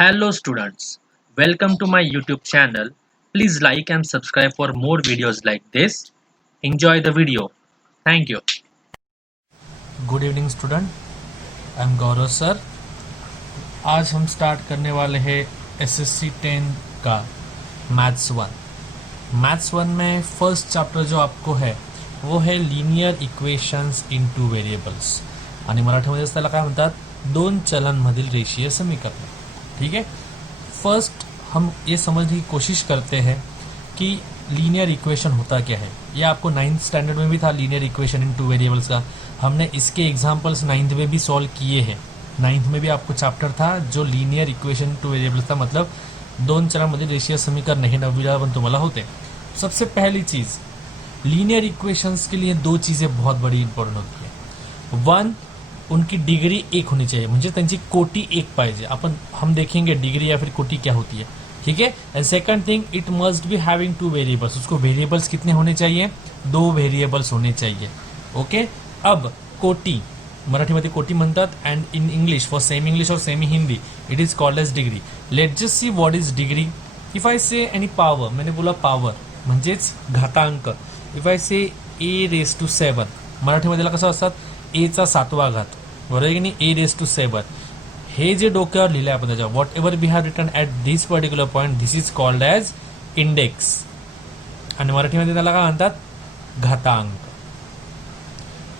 Hello students, welcome to my YouTube channel. Please like and subscribe for more videos like this. Enjoy the video. Thank you. Good evening student, I am Gaurav sir. आज हम start करने वाले हैं SSC 10 का maths 1। Maths 1 में first chapter जो आपको है वो है linear equations in two variables आणि मराठीमध्ये त्याला काय म्हणतात, दोन चलांमधील रेषीय समीकरण। ठीक है, फर्स्ट हम ये समझने की कोशिश करते हैं कि लीनियर इक्वेशन होता क्या है। ये आपको 9th स्टैंडर्ड में भी था, linear equation in two variables का। हमने इसके एग्जांपल्स 9th में भी सॉल्व किए हैं। 9th में भी आपको चैप्टर था जो लीनियर इक्वेशन टू वेरिएबल्स था, मतलब दोन चलांमधील रेषीय समीकरण हे 9वीला पण तुम्हाला होते। सबसे पहली चीज़, लीनियर इक्वेशंस के लिए दो चीज़ें बहुत बड़ी इंपॉर्टेंट होती है। वन, उनकी डिग्री एक होनी चाहिए, म्हणजे त्यांची कोटी एक पाहिजे। हम देखेंगे डिग्री या फिर कोटी क्या होती है। ठीक है। And second thing, it must be having two variables. उसको वेरिएबल्स कितने होने चाहिए? दो वेरिएबल्स होने चाहिए। ओके। अब कोटी मराठीमध्ये कोटी म्हणतात, and in English for semi English और semi Hindi it is called as degree. Let just see what is degree. If I say any power, मैंने बोला पावर म्हणजेच घातांक। इफ आई से ए रेस टू 7, मराठीमध्ये कसं असतात, ए चा 7वा घात, बरोबर आहे की नाही, ए रेस टू 7। हे जे डोक्यावर लिहिलं आहे आपण त्याच्या, whatever we have written at this particular point, this is called as index, आणि मराठीमध्ये त्याला काय म्हणतात, घातांक,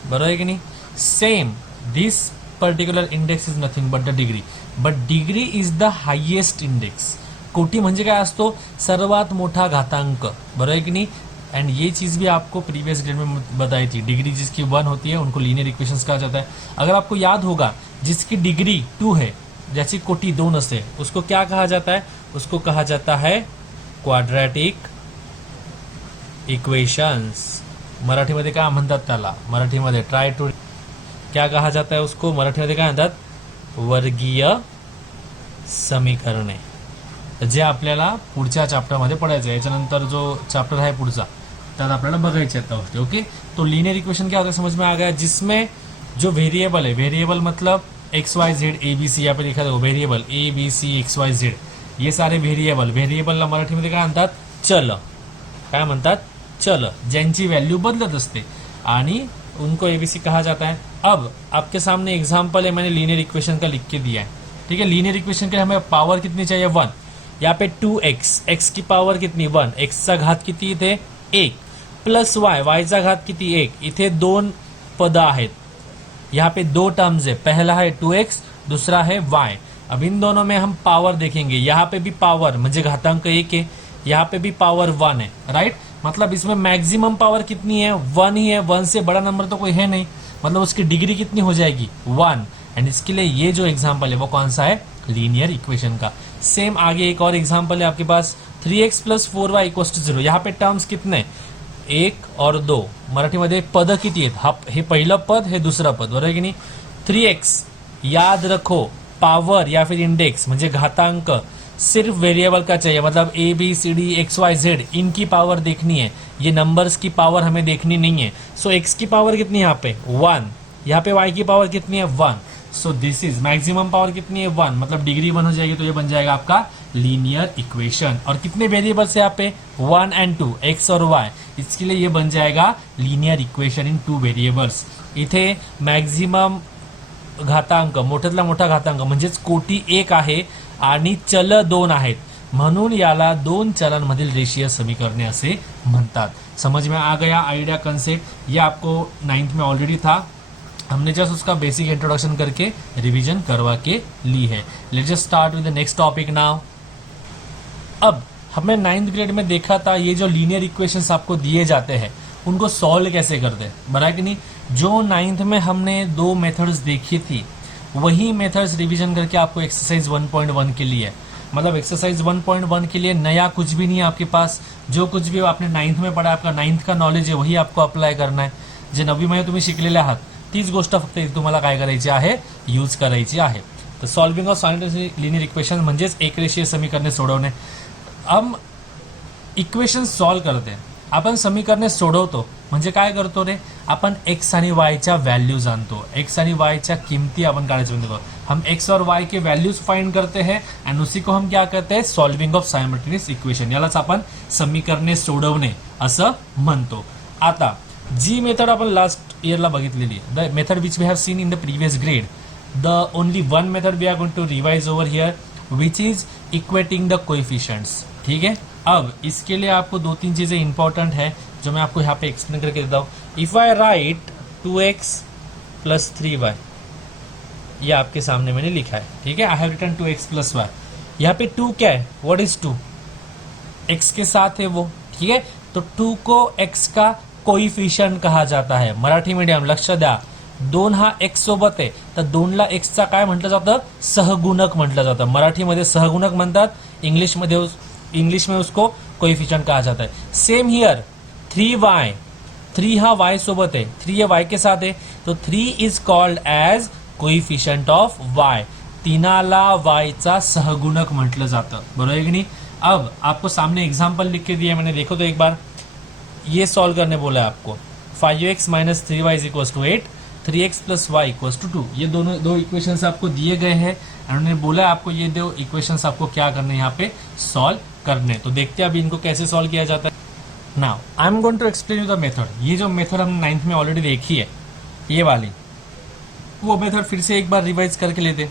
बरोबर आहे की नाही। Same this particular index is nothing but the degree, but degree is the highest index. कोटी म्हणजे काय असतो, सर्वात मोठा घातांक, बरोबर है कि नहीं। एंड ये चीज़ भी आपको प्रीवियस ग्रेड में बताई थी। डिग्री जिसकी 1 होती है उनको लीनियर इक्वेशंस कहा जाता है। अगर आपको याद होगा, जिसकी डिग्री 2 है, जैसी कोटी 2 नसते, उसको क्या कहा जाता है? उसको कहा जाता है क्वाड्रैटिक इक्वेशंस। मराठीमध्ये काय म्हणतात त्याला? मराठीमध्ये ट्राय टू, क्या कहा जाता है उसको? मराठीमध्ये काय म्हणतात? वर्गीय समीकरणे। जे आपल्याला पुढच्या चॅप्टरमध्ये पढ़ायचं आहे। याच्यानंतर जो चैप्टर है पुढचा त्यात आपल्याला बघायचे आहेत गोष्टी। ओके, तो लीनियर इक्वेशन क्या होता है समझ में आ गया, जिसमें जो वेरिएबल है, वेरिएबल मतलब X Y Z A B C, यहाँ पे लिखा देखो variable A B C X Y Z, ये सारे वेरिएबल, वेरिएबलला मराठीमध्ये काय म्हणतात? चल। काय म्हणतात? चल, ज्यांची व्हॅल्यू बदलत असते, आणि उनको एबीसी कहा जाता है। अब आपके सामने एग्जाम्पल है, मैंने लीनियर इक्वेशन का लिख के दिया है। ठीक है, लीनियर इक्वेशन के लिए हमें पावर कितनी चाहिए? 1। यहाँ पे 2x, x की पावर कितनी? 1। x चा घात किती इथे? 1 प्लस y, y चा घात किती? 1। इथे दोन पद आहेत, यहाँ पे दो टर्म्स है, पहला है 2x, दूसरा है y। अब इन दोनों में हम पावर देखेंगे। यहाँ पे भी पावर म्हणजे घातांक 1 है, यहाँ पे भी पावर 1 है, राइट। मतलब इसमें मैक्सिमम पावर कितनी है? 1 ही है। 1 से बड़ा नंबर तो कोई है नहीं, मतलब उसकी डिग्री कितनी हो जाएगी? 1। एंड इसके लिए ये जो एग्जाम्पल है वो कौन सा है? लीनियर इक्वेशन का। सेम आगे एक और एग्जाम्पल है आपके पास, 3x plus 4y equals to 0। यहाँ पे टर्म्स कितने? 1 और 2। मराठीमध्ये पद किती आहेत? हा, हे पहिलं पद, हे दुसरं पद, बरोबर आहे की नाही। 3x याद रखो, पावर या फिर इंडेक्स म्हणजे घातांक सिर्फ वेरिएबल का चाहिए, मतलब A B C D X Y Z, इनकी पावर देखनी है, ये नंबर्स की पावर हमें देखनी नहीं है। सो एक्स की पावर कितनी है यहाँ पे? 1। यहाँ पे वाई की पावर कितनी है? 1। So this is maximum power कितनी है? 1, मतलब डिग्री 1 हो जाएगी, तो ये बन जाएगा आपका लीनियर इक्वेशन। और कितने वेरिएबल्स है यहाँ पे? 1 एंड 2, एक्स और वाई। इसके लिए ये बन जाएगा लीनियर इक्वेशन इन 2 वेरिएबल्स। इथे मॅक्झिमम घातांक, मोठ्यातला मोठा घातांक म्हणजेच कोटी 1 आहे आणि चल 2 आहेत, म्हणून याला दोन चलांमधील रेषीय समीकरणे असे म्हणतात। समझ में आ गया आइडिया, कंसेप्ट? ये आपको 9th में ऑलरेडी था, हमने जस्ट उसका बेसिक इंट्रोडक्शन करके रिवीजन करवा के ली है। Let's just start with the next topic now. अब हमने 9th ग्रेड में देखा था, ये जो लीनियर इक्वेशंस आपको दिए जाते हैं उनको सॉल्व कैसे करते हैं, बना कि नहीं। जो 9th में हमने 2 मेथड्स देखी थी, वही मेथड्स रिवीजन करके आपको एक्सरसाइज 1.1 के लिए, मतलब एक्सरसाइज 1.1 के लिए नया कुछ भी नहीं है आपके पास। जो कुछ भी आपने 9th में पढ़ा, आपका 9th का नॉलेज है, वही आपको अप्लाय करना है। जे 9वीमध्ये तुम्ही शिकलेले आहात तीच गोष्ट फक्त तुम्हाला काय करायची आहे? यूज करायची आहे। तर solving of simultaneous linear equation म्हणजेच एक रेषीय समीकरणे सोडवणे। हम इक्वेशन सॉल्व करते हैं, आपण समीकरणे सोडवतो म्हणजे काय करतो रे, आपण एक्स आणि वायच्या व्हॅल्यूज आणतो, एक्स आणि वायच्या किमती आपण काढायचं म्हणतो. हम एक्स और वाय के वैल्यूज फाइंड करते हैं एंड उसी को हम क्या कहते हैं, सॉल्विंग ऑफ सायमल्टेनियस इक्वेशन. यालाच आपण समीकरणे सोडवणे असं म्हणतो. आता जी मेथड आपण लास्ट इयरला बघितलेली, the method which we have seen in the previous grade, the only one method we are going to revise over here which is equating the coefficients. ठीक है, अब इसके लिए आपको 2-3 चीजें इंपॉर्टेंट है जो मैं आपको यहाँ पे एक्सप्लेन करके देता हूँ. If I right 2x plus 3y, ये आपके सामने मैंने लिखा है. ठीक है, I have written 2x plus Y. यहाँ पे 2 क्या है, व्हाट इज 2, x के साथ है वो. ठीक है, तो 2 को x का कोइफिशियंट कहा जाता है. मराठी मीडियम लक्ष द्या, 2 हा x सोबत आहे तर 2ला x चा काय म्हटलं जातं, सहगुणक म्हटलं जातं. मराठीमध्ये सहगुणक म्हणतात, इंग्लिश में उसको कोएफिशिएंट कहा जाता है. सेम हियर 3y, 3 हा y सोबत आहे, 3 ये y के साथ है, तो 3 is called as coefficient of y. तीनाला y चा सहगुणक म्हटलं जातं. बरोबर है कि नहीं. अब आपको सामने एग्जाम्पल लिख के दिया मैंने, देखो तो एक बार. ये सॉल्व करने बोला है आपको. 5x minus 3y is equal to 8, 3x plus Y equal to 2. ये दोनों दो इक्वेशंस आपको दिए गए हैं. उन्होंने बोला आपको ये दो इक्वेशंस आपको क्या करने, यहाँ पे सॉल्व करने. तो देखते हैं अभी इनको कैसे सॉल्व किया जाता है. Now I am going to explain you the method. ये जो मेथड हम 9th में ऑलरेडी देखी है, ये वाली, वो मेथड फिर से एक बार रिवाइज करके लेते.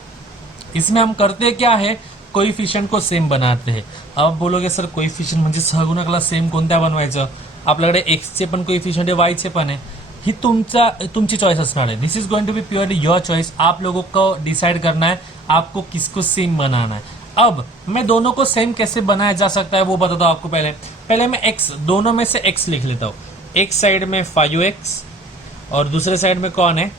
इसमें हम करते क्या है, कोएफिशिएंट को सेम बनाते हैं. अब बोलोगे सर कोएफिशिएंट म्हणजे सहगुणकाला सेम कोणत्या बनवायचं, आपल्याकडे एक्स चे पण कोएफिशिएंट आहे, वाय चे पण आहे. ही तुमची चॉइस असणार है. This is going to be purely your choice. आप लोगों को डिसाइड करना है आपको किसको सेम बनाना है. अब मैं दोनों को सेम कैसे बनाया जा सकता है वो बताता हूं आपको. पहले मैं x, दोनों में से x लिख लेता हूं. एक साइड में 5x और दूसरे साइड में कौन है,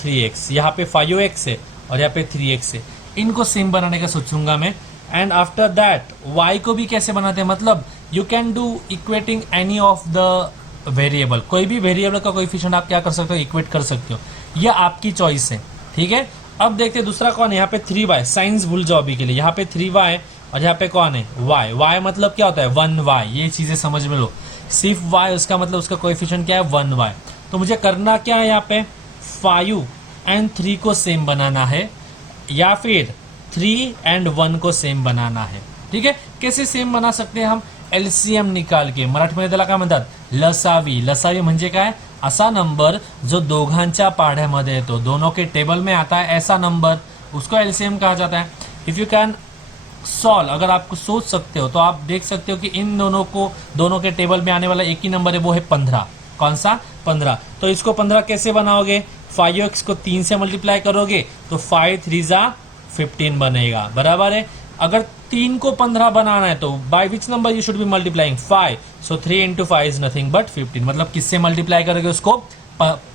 3x. यहाँ पे 5x है और यहाँ पे 3x है. इनको सेम बनाने का सोचूंगा मैं. एंड आफ्टर दैट y को भी कैसे बनाते हैं, मतलब you can do equating any of the variable. कोई भी वेरिएबल का कोएफिशिएंट आप क्या कर सकते हो, इक्वेट कर सकते हो. ये आपकी चॉइस है. ठीक है, अब देखते हैं दूसरा कौन है. यहाँ पे 3y, साइंस भूल जाओ अभी के लिए. यहाँ पे 3y और यहाँ पे कौन है, y. y मतलब क्या होता है, 1y. ये चीजें समझ में लो. सिर्फ y, उसका मतलब उसका कोएफिशिएंट क्या है, 1y. तो मुझे करना क्या है, यहाँ पे 5 एंड 3 को सेम बनाना है या फिर 3 एंड 1 को सेम बनाना है. ठीक है, कैसे सेम बना सकते हैं हम, एलसीएम निकाल के. मराठीमध्ये त्याला काय म्हणतात, लसावी. लसावी म्हणजे काय, असा नंबर जो दोघांच्या पाढ्यामध्ये येतो, दोनों के टेबल में आता है ऐसा नंबर, उसको एलसीएम कहा जाता है. इफ यू कैन सॉल्व, अगर आपको सोच सकते हो तो आप देख सकते हो कि इन दोनों के टेबल में आने वाला एक ही नंबर है, वो है 15. कौन सा, 15. तो इसको 15 कैसे बनाओगे, 5x को 3 से मल्टीप्लाई करोगे तो 5 3 जा 15 बनेगा. बराबर है. अगर 3 को 15 बनाना है तो by which number you should be multiplying, 5. So 3 into 5 is nothing but 15. मतलब किससे मल्टीप्लाई करोगे, उसको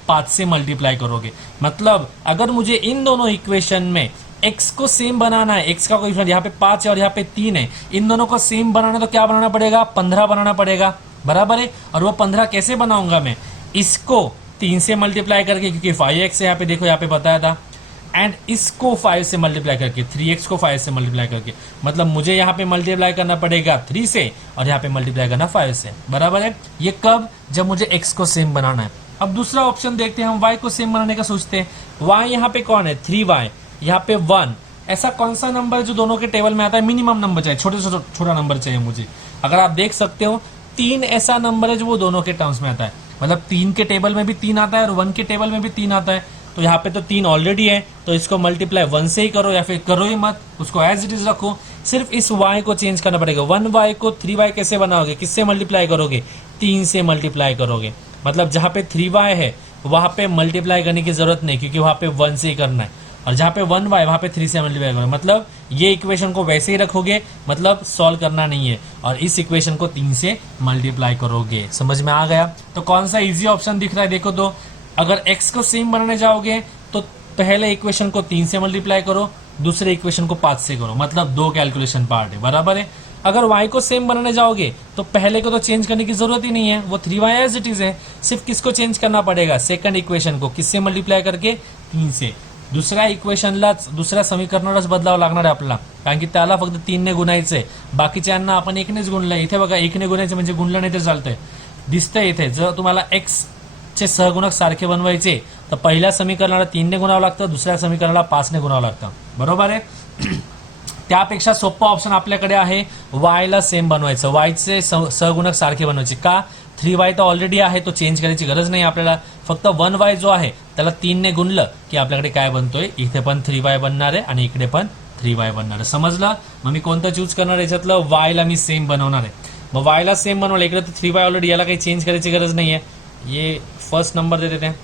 5 से मल्टीप्लाई करोगे. मतलब अगर मुझे इन दोनों इक्वेशन में x को सेम बनाना है, x का कोएफिशिएंट यहाँ पे 5 है और यहाँ पे 3 है, इन दोनों को सेम बनाना है तो क्या बनाना पड़ेगा, 15 बनाना पड़ेगा. बराबर है. और वो 15 कैसे बनाऊंगा मैं, इसको 3 से मल्टीप्लाई करके, क्योंकि 5x है यहाँ पे, देखो यहाँ पे बताया था, एंड इसको 5 से मल्टीप्लाई करके, 3x को 5 से मल्टीप्लाई करके. मतलब मुझे यहाँ पे मल्टीप्लाई करना पड़ेगा 3 से और यहाँ पे मल्टीप्लाई करना 5 से. बराबर है. ये कब, जब मुझे x को सेम बनाना है. अब दूसरा ऑप्शन देखते हैं, हम y को सेम बनाने का सोचते हैं. y यहाँ पे कौन है, 3y, यहाँ पे 1. ऐसा कौन सा नंबर जो दोनों के टेबल में आता है, मिनिमम नंबर चाहिए, छोटा नंबर चाहिए मुझे. अगर आप देख सकते हो 3 ऐसा नंबर है जो वो दोनों के टर्म्स में आता है. मतलब 3 के टेबल में भी 3 आता है और 1 के टेबल में भी 3 आता है. तो यहाँ पे तो 3 ऑलरेडी है, तो इसको मल्टीप्लाई 1 से ही करो या फिर करो ही मत, उसको एज इट इज रखो. सिर्फ इस y को चेंज करना पड़ेगा. 1y को 3y कैसे बनाओगे, किससे मल्टीप्लाई करोगे, 3 से मल्टीप्लाई करोगे. मतलब जहाँ पे 3y है वहाँ पे मल्टीप्लाई करने की जरूरत नहीं, क्योंकि वहाँ पे 1 से ही करना है. और जहाँ पे 1y वहाँ पे 3 से मल्टीप्लाई करोगे. मतलब ये इक्वेशन को वैसे ही रखोगे, मतलब सॉल्व करना नहीं है, और इस इक्वेशन को 3 से मल्टीप्लाई करोगे. समझ में आ गया. तो कौन सा इजी ऑप्शन दिख रहा है, देखो तो. अगर x को सेम बनाने जाओगे तो पहले इक्वेशन को 3 से मल्टीप्लाई करो, दूसरे इक्वेशन को 5 से करो. मतलब 2 कैलकुलेशन पार्ट है. बराबर है. अगर y को सेम बनाने जाओगे तो पहले को तो चेंज करने की जरूरत ही नहीं है, वो 3y एज इट इज है. सिर्फ किसको चेंज करना पड़ेगा, सेकंड इक्वेशन को. किससे मल्टीप्लाई करके, 3 से. दुसऱ्या इक्वेशनलाच, दुसऱ्या समीकरणालाच बदलावं लागणार आहे आपल्याला, कारण की त्याला फक्त 3 ने गुणायचंय, बाकीच्यांना आपण 1 नेच गुणलंय. इथे बघा 1 ने गुणायचं म्हणजे गुणलं नाही तर चालतंय. दिसतंय इथे जर तुम्हाला एक्स चे सहगुणक सारखे बनवायचे तर पहिल्या समीकरणाला 3 ने गुणावं लागतं, दुसऱ्या समीकरणाला 5 ने गुणावं लागतं. बरोबर आहे. त्यापेक्षा सोपं ऑप्शन आपल्याकडे आहे वाय ला सेम बनवायचं, वायचे सहगुणक सारखे बनवायचे. का? 3y तर ऑलरेडी आहे, तो चेंज करायची गरज नाही आपल्याला. फक्त 1y जो आहे त्याला 3 ने गुणलं की आपल्याकडे काय बनतोय, इथे पण 3y बनणार आहे आणि इकडे पण 3y बनणार आहे. समजलं? मग मी कोणतं चूज करणार याच्यातलं? वाय ला मी सेम बनवणार आहे. मग वाय ला सेम बनवलं, इकडे तर 3y ऑलरेडी, याला काही चेंज करायची गरज नाही आहे. ये फर्स्ट नंबर दे देते हैं,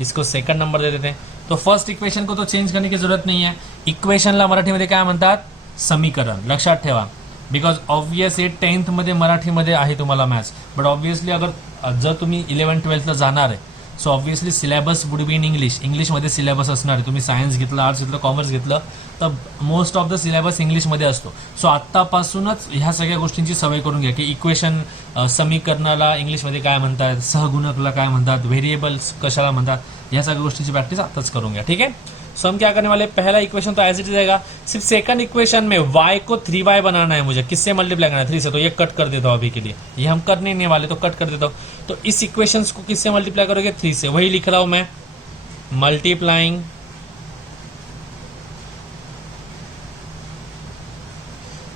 इसको सेकंड नंबर दे देते हैं. तो फर्स्ट इक्वेशन को तो चेंज करने की जरूरत नहीं है. इक्वेशनला मराठीमध्ये काय म्हणतात? समीकरण. लक्षात ठेवा, बिकॉज ऑब्वियस हे 10th मध्ये मराठीमध्ये आहे तुम्हाला मॅथ्स, बट ऑब्वियसली अगर जर तुम्ही 11-12ला जाणार आहे so obviously syllabus would be in इंग्लिशमध्ये सिलेबस असणार आहे. तुम्ही सायन्स घेतलं, आर्ट्स घेतलं, कॉमर्स घेतलं तर मोस्ट ऑफ द सिलेबस इंग्लिशमध्ये असतो. सो आत्तापासूनच ह्या सगळ्या गोष्टींची सवय करून घ्या की इक्वेशन, समीकरणाला इंग्लिशमध्ये काय म्हणतात, सहगुणकला काय म्हणतात, व्हेरिएबल्स कशाला म्हणतात, ह्या सगळ्या गोष्टींची प्रॅक्टिस आताच करून घ्या. ठीक है. सो हम क्या करने वाले, पहला इक्वेशन तो एज इट इज रहेगा. सिर्फ सेकंड इक्वेशन में y को 3y बनाना है मुझे. किससे मल्टीप्लाई करना है? 3 से. तो ये कट कर देता हूँ अभी के लिए, ये हम करने नहीं वाले तो कट कर देता हूँ. तो इस इक्वेशन को किससे मल्टीप्लाई करोगे? 3 से. वही लिख रहा हूं मैं, मल्टीप्लाइंग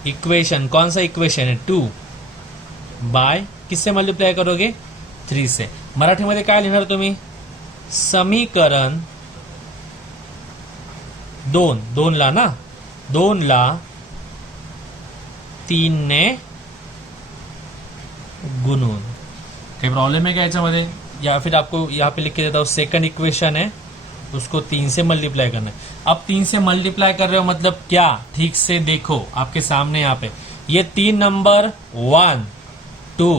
इक्वेशन. कौन सा इक्वेशन है? 2 बाय किससे मल्टीप्लाई करोगे? 3 से. मराठीमध्ये काय लिहिणार तुम्ही? समीकरण 2 ला ना, 2 ला 3 ने गुणून. काही प्रॉब्लम है क्या याच्यामध्ये? या फिर आपको यहाँ पे लिख के देता हूँ, सेकंड इक्वेशन है उसको 3 से मल्टीप्लाई करना है. अब 3 से मल्टीप्लाई कर रहे हो मतलब क्या? ठीक से देखो आपके सामने यहाँ पे ये 3 नंबर 1 2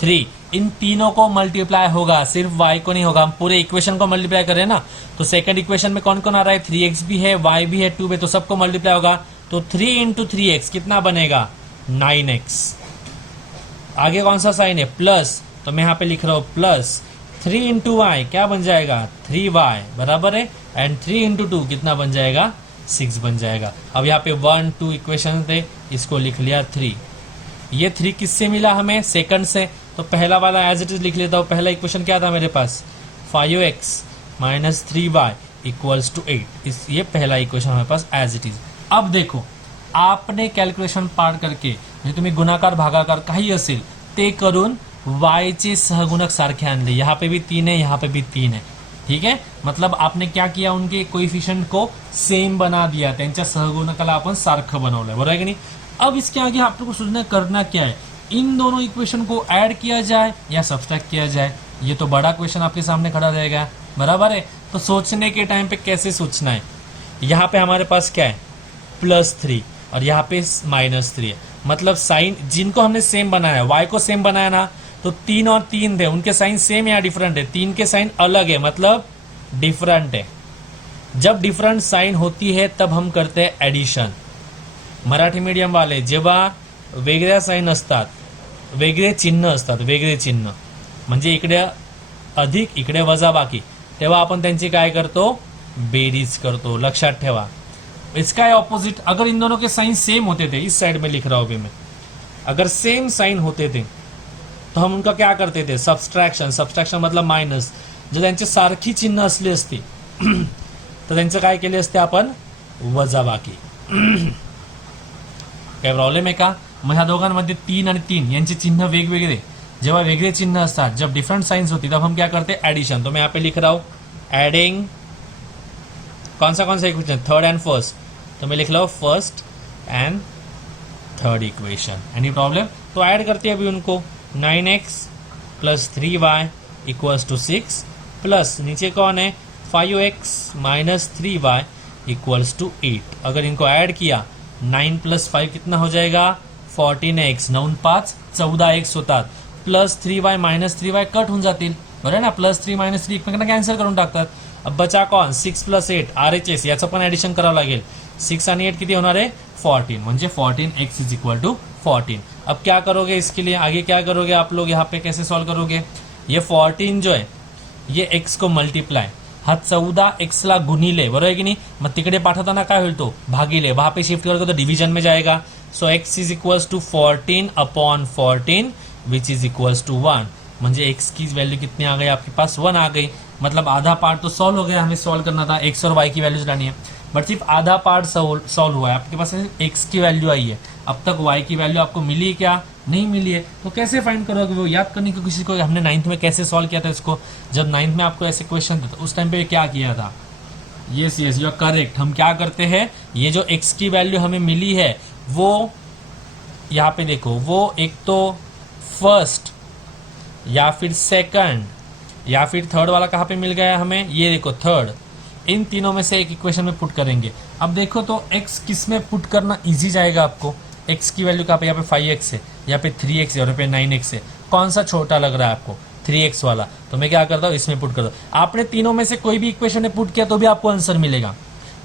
3 इन तीनों को मल्टीप्लाई होगा, सिर्फ y को नहीं होगा. हम पूरे इक्वेशन को मल्टीप्लाई कर रहे हैं ना, तो सेकंड इक्वेशन में कौन कौन आ रहा है? 3x भी है, y भी है, 2 भी, तो सबको मल्टीप्लाई होगा. तो 3 इंटू 3x कितना बनेगा? 9x. आगे कौन सा साइन है? प्लस. तो मैं यहाँ पे लिख रहा हूँ प्लस 3 इंटू वाई क्या बन जाएगा? 3y बराबर है. एंड 3 इंटू 2 कितना बन जाएगा? 6 बन जाएगा. अब यहाँ पे 1 2 इक्वेशन थे, इसको लिख लिया 3. ये 3 किससे मिला हमें? सेकंड से. तो पहला वाला एज इट इज लिख लेता हूँ. पहला इक्वेशन क्या था मेरे पास? 5x minus 3y equals to 8. ये पहला इक्वेशन हमारे पास एज इट इज. अब देखो, आपने कॅल्क्युलेशन पार्ट करके म्हणजे तुम्ही गुणाकार भागाकार काही असेल ते करून y चे सहगुणक सारखे आणले. यहाँ पे भी 3 है, यहाँ पे भी 3 है. ठीक है, मतलब आपने क्या किया, उनके कोएफिशिएंट को सेम बना दिया, त्यांच्या सहगुणकाला आपण सारखं बनवलंय. बरोबर है कि नहीं? अब इसके आगे आपको सोचना करना क्या है, इन दोनों इक्वेशन को ऐड किया जाए या सब्सट्रैक्ट किया जाए. ये तो बड़ा क्वेश्चन आपके सामने खड़ा रहेगा. बराबर है. तो सोचने के टाइम पे कैसे सोचना है, यहाँ पे हमारे पास क्या है? +3 और यहाँ पे -3 है. मतलब साइन जिनको हमने सेम बनाया, y को सेम बनाया ना, तो 3 और 3 थे, उनके साइन सेम या डिफरेंट है? 3 के साइन अलग है, मतलब डिफरेंट है. जब डिफरेंट साइन होती है तब हम करते हैं एडिशन. मराठी मीडियम वाले जेव्हा वेगळ्या साइन असतात, वेगळे चिन्ह असतात, वेगळे चिन्ह म्हणजे इकडे अधिक इकडे वजाबाकी, तेव्हा आपण त्यांची काय करतो? बेरीज करतो. लक्षात ठेवा. इसका ऑपोजिट, अगर इन दोनों के साइन सेम होते थे, इस साइड में लिख रहा हूं अभी मैं, अगर सेम साइन होते थे तो हम उनका क्या करते थे? सबस्ट्रैक्शन. सबस्ट्रैक्शन मतलब मायनस. जर त्यांची सारखी चिन्ह असली असती तर त्यांचं काय केले असते आपण? वजाबाकी. काय प्रॉब्लेम आहे का? मग ह्या दोघांमध्ये 3 आणि 3 यांचे चिन्ह वेगवेगळे, जेव्हा वेगळे चिन्ह असतात, जब डिफरेंट साइंस होती तब हम क्या करते? एडिशन. तो मैं यहाँ पे लिख रहा हूँ एडिंग कौन सा इक्वेशन? Third and first. तो मैं लिख रहा हूँ first and third equation. Any problem? तो ऐड करते हैं अभी उनको. 9x plus 3y equals to 6 plus नीचे कौन है? 5x minus 3y equals to 8. अगर इनको ऐड किया 9 प्लस 5 कितना हो जाएगा? 14x. 9 5 14x होतात. Plus 3y minus 3y cut होऊन जातील. बरं ना? +3 - 3 एकमेकांना कॅन्सल करून टाकतात. अब बचा कौन? 6 + 8 RHS. याचं पण ॲडिशन करावं लागेल. 6 आणि 8 किती होणार आहे? 14. म्हणजे 14x इज इक्वल टू 14. अब क्या करोगे इसके लिए? आगे क्या करोगे आप लोग? यहाँ पे कैसे सॉल्व करोगे? ये 14 जो है ये x को मल्टीप्लाई, हा 14x ला गुणिले. बरोबर आहे की नाही? मग तिकडे पाठवताना काय होईल? तो भागिले. वहां पे शिफ्ट करोगे तो डिवीजन में जाएगा. So x is equals to 14 upon 14 which is equals to 1. म्हणजे एक्स की वैल्यू कितनी आ गई आपके पास 1 आ गई, मतलब आधा पार्ट तो सॉल्व हो गया, हमें सॉल्व करना था एक्स और वाई की वैल्यूज लानी है, बट सिर्फ आधा पार्ट सॉल्व हुआ है, आपके पास एक्स की वैल्यू आई है, अब तक वाई की वैल्यू आपको मिली क्या, नहीं मिली है, तो कैसे फाइंड करोगे, वो याद करने की कोशिश करोगे। हमने 9th में कैसे सॉल्व किया था इसको, जब 9th में आपको ऐसे क्वेश्चन थे तो उस टाइम पे क्या किया था, यस यू आर करेक्ट, हम क्या करते हैं, ये जो एक्स की वैल्यू हमें मिली है वो यहाँ पे देखो, वो एक तो फर्स्ट या फिर सेकंड या फिर थर्ड वाला कहाँ पे मिल गया हमें, ये देखो थर्ड, इन तीनों में से एक इक्वेशन में पुट करेंगे। अब देखो तो x किस में पुट करना इजी जाएगा आपको, x की वैल्यू कहाँ पे, यहाँ पे 5x है, यहाँ पे 3x है और यहाँ पे 9x है, कौन सा छोटा लग रहा है आपको, 3x वाला, तो मैं क्या करता हूँ इसमें पुट कर दो। आपने तीनों में से कोई भी इक्वेशन में पुट किया तो भी आपको आंसर मिलेगा।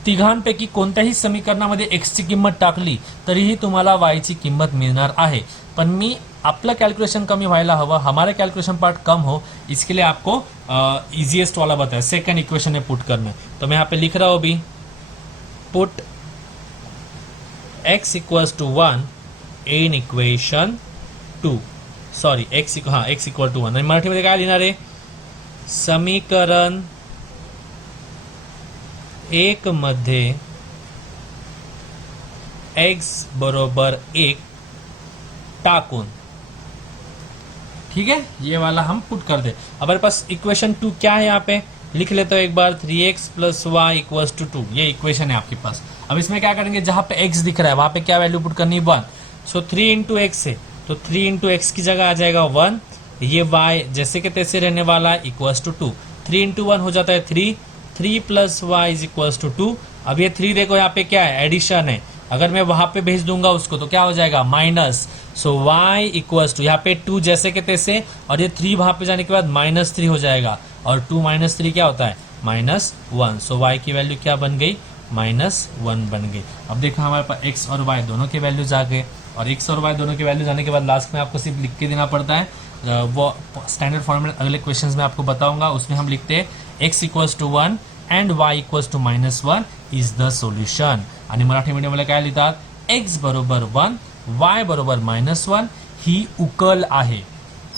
तिघांपैकी कोणत्याही समीकरणामध्ये x ची किंमत टाकली तरीही तुम्हाला y ची किंमत मिळणार आहे, पण मी आपलं कैलकुलेशन कमी व्हायला हवं, हमारे कैलकुलेशन पार्ट कम हो, इसके लिए आपको इजीएस्ट वाला बताया सेकंड इक्वेशन में पुट करना है। तो मैं यहाँ पे लिख रहा हूँ अभी, put x equals to 1 in equation 2, sorry x equal to 1, आणि मराठीमध्ये काय लिहिणार आहे, समीकरण 1 मध्ये x बरोबर 1 टाकून, ठीक है, ये वाला हम पुट कर दे। हमारे पास इक्वेशन 2 क्या है, यहाँ पे लिख लेते हो एक बार, 3x plus Y equals to 2, ये इक्वेशन है आपके पास। अब इसमें क्या करेंगे, जहां पे x दिख रहा है वहां पे क्या वैल्यू पुट करनी है, 1, सो 3 इंटू एक्स है, तो 3 इंटू एक्स की जगह आ जाएगा 1, ये y जैसे कि तैसे रहने वाला है इक्वल्स टू 2, 3 इंटू 1 हो जाता है 3, 3 plus Y is equals to 2। अब ये 3 देखो यहाँ पे क्या है, एडिशन है, अगर मैं वहां पे भेज दूंगा उसको तो क्या हो जाएगा, minus, so y equals to यहाँ पे 2 जैसे के तैसे, और ये 3 वहां पे जाने के बाद -3 हो जाएगा, और 2 - 3 क्या होता है, -1, सो y की वैल्यू क्या बन गई, -1 बन गई। अब देखो हमारे पास x और y दोनों के वैल्यूज आ गए, और x और y दोनों के वैल्यूज आने के बाद लास्ट में आपको सिर्फ लिख के देना पड़ता है, वो स्टैंडर्ड फॉर्मेट अगले क्वेश्चंस में आपको बताऊंगा, उसमें हम लिखते हैं x equals to 1 and y equals to -1 is the solution, आणि मराठी मीडियमला काय लिहितात, x बरोबर 1 y बरोबर -1 ही उकल आहे।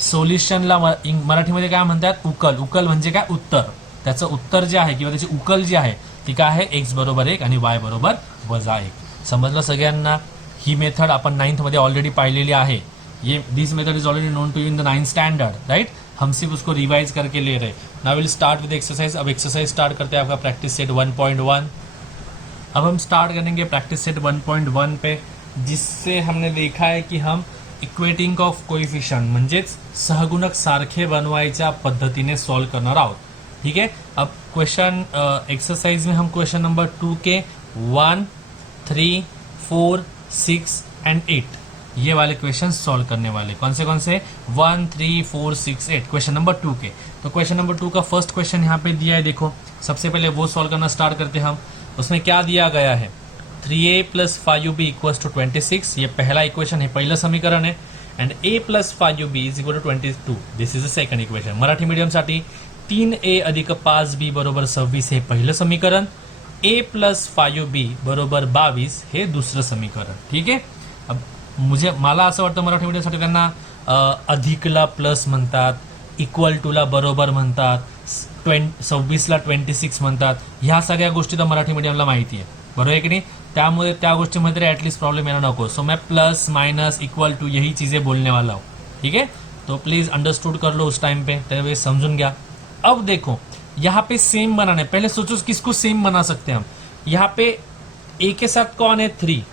सोल्युशनला मराठीमध्ये काय म्हणतात, उकल, उकल म्हणजे काय, उत्तर, त्याचं उत्तर जे आहे किंवा त्याची उकल जी आहे ती काय आहे, x बरोबर 1 आणि y बरोबर -1। समजलं सगळ्यांना, ही मेथड आपण 9th मध्ये ऑलरेडी पाहिलेली आहे, ये this method is already known to you in the 9th standard, right, हम सिर्फ उसको रिवाइज करके ले रहे। Now will start with exercise. अब एक्सरसाइज स्टार्ट करते हैं आपका प्रैक्टिस सेट 1.1। अब हम स्टार्ट करेंगे प्रैक्टिस सेट 1.1 पे, जिससे हमने देखा है कि हम इक्वेटिंग ऑफ कोएफिशिएंट म्हणजेच सहगुणक सारखे बनवायच्या पद्धतीने सॉल्व करणार आहोत, ठीक है। अब क्वेश्चन एक्सरसाइज में हम क्वेश्चन नंबर 2 के 1, 3, 4, 6 एंड 8 ये वाले क्वेश्चन सॉल्व करने वाले, कौन से 1, 3, 4, 6, 8 क्वेश्चन नंबर 2 के। तो क्वेश्चन नंबर 2 का फर्स्ट क्वेश्चन यहाँ पे दिया है, देखो सबसे पहले वो सॉल्व करना स्टार्ट करते हैं हम। उसमें क्या दिया गया है, 3a plus 5ub equals to 26, ये पहला इक्वेशन है, पहला समीकरण है, and a plus 5ub is equal to 22, this is the second equation. Marathi medium साठी 3a अधिक 5b बरोबर 26 हे पहिलं समीकरण, a प्लस 5ub बरोबर 22 हे दुसरं समीकरण, ठीक है। अब मला असं वाटतं मराठी मीडियमसाठी त्यांना अधिकला प्लस म्हणतात, इक्वल टूला बरोबर म्हणतात, 26ला 26 म्हणतात, ह्या सगळ्या गोष्टी तर मराठी मीडियमला माहिती आहे, बरोबर आहे की नाही, त्यामुळे त्या गोष्टीमध्ये ॲटलीस्ट प्रॉब्लेम येणार नको। सो मैं प्लस माइनस इक्वल टू यही चीज़ें बोलने वाला हूँ, ठीक है, तो प्लीज़ अंडरस्टूड कर लो उस टाइम पे, तो समझून गया। अब देखो यहाँ पे सेम बनाना है, पहले सोचो किसको सेम बना सकते हैं हम। यहाँ पे a के साथ कौन है, 3,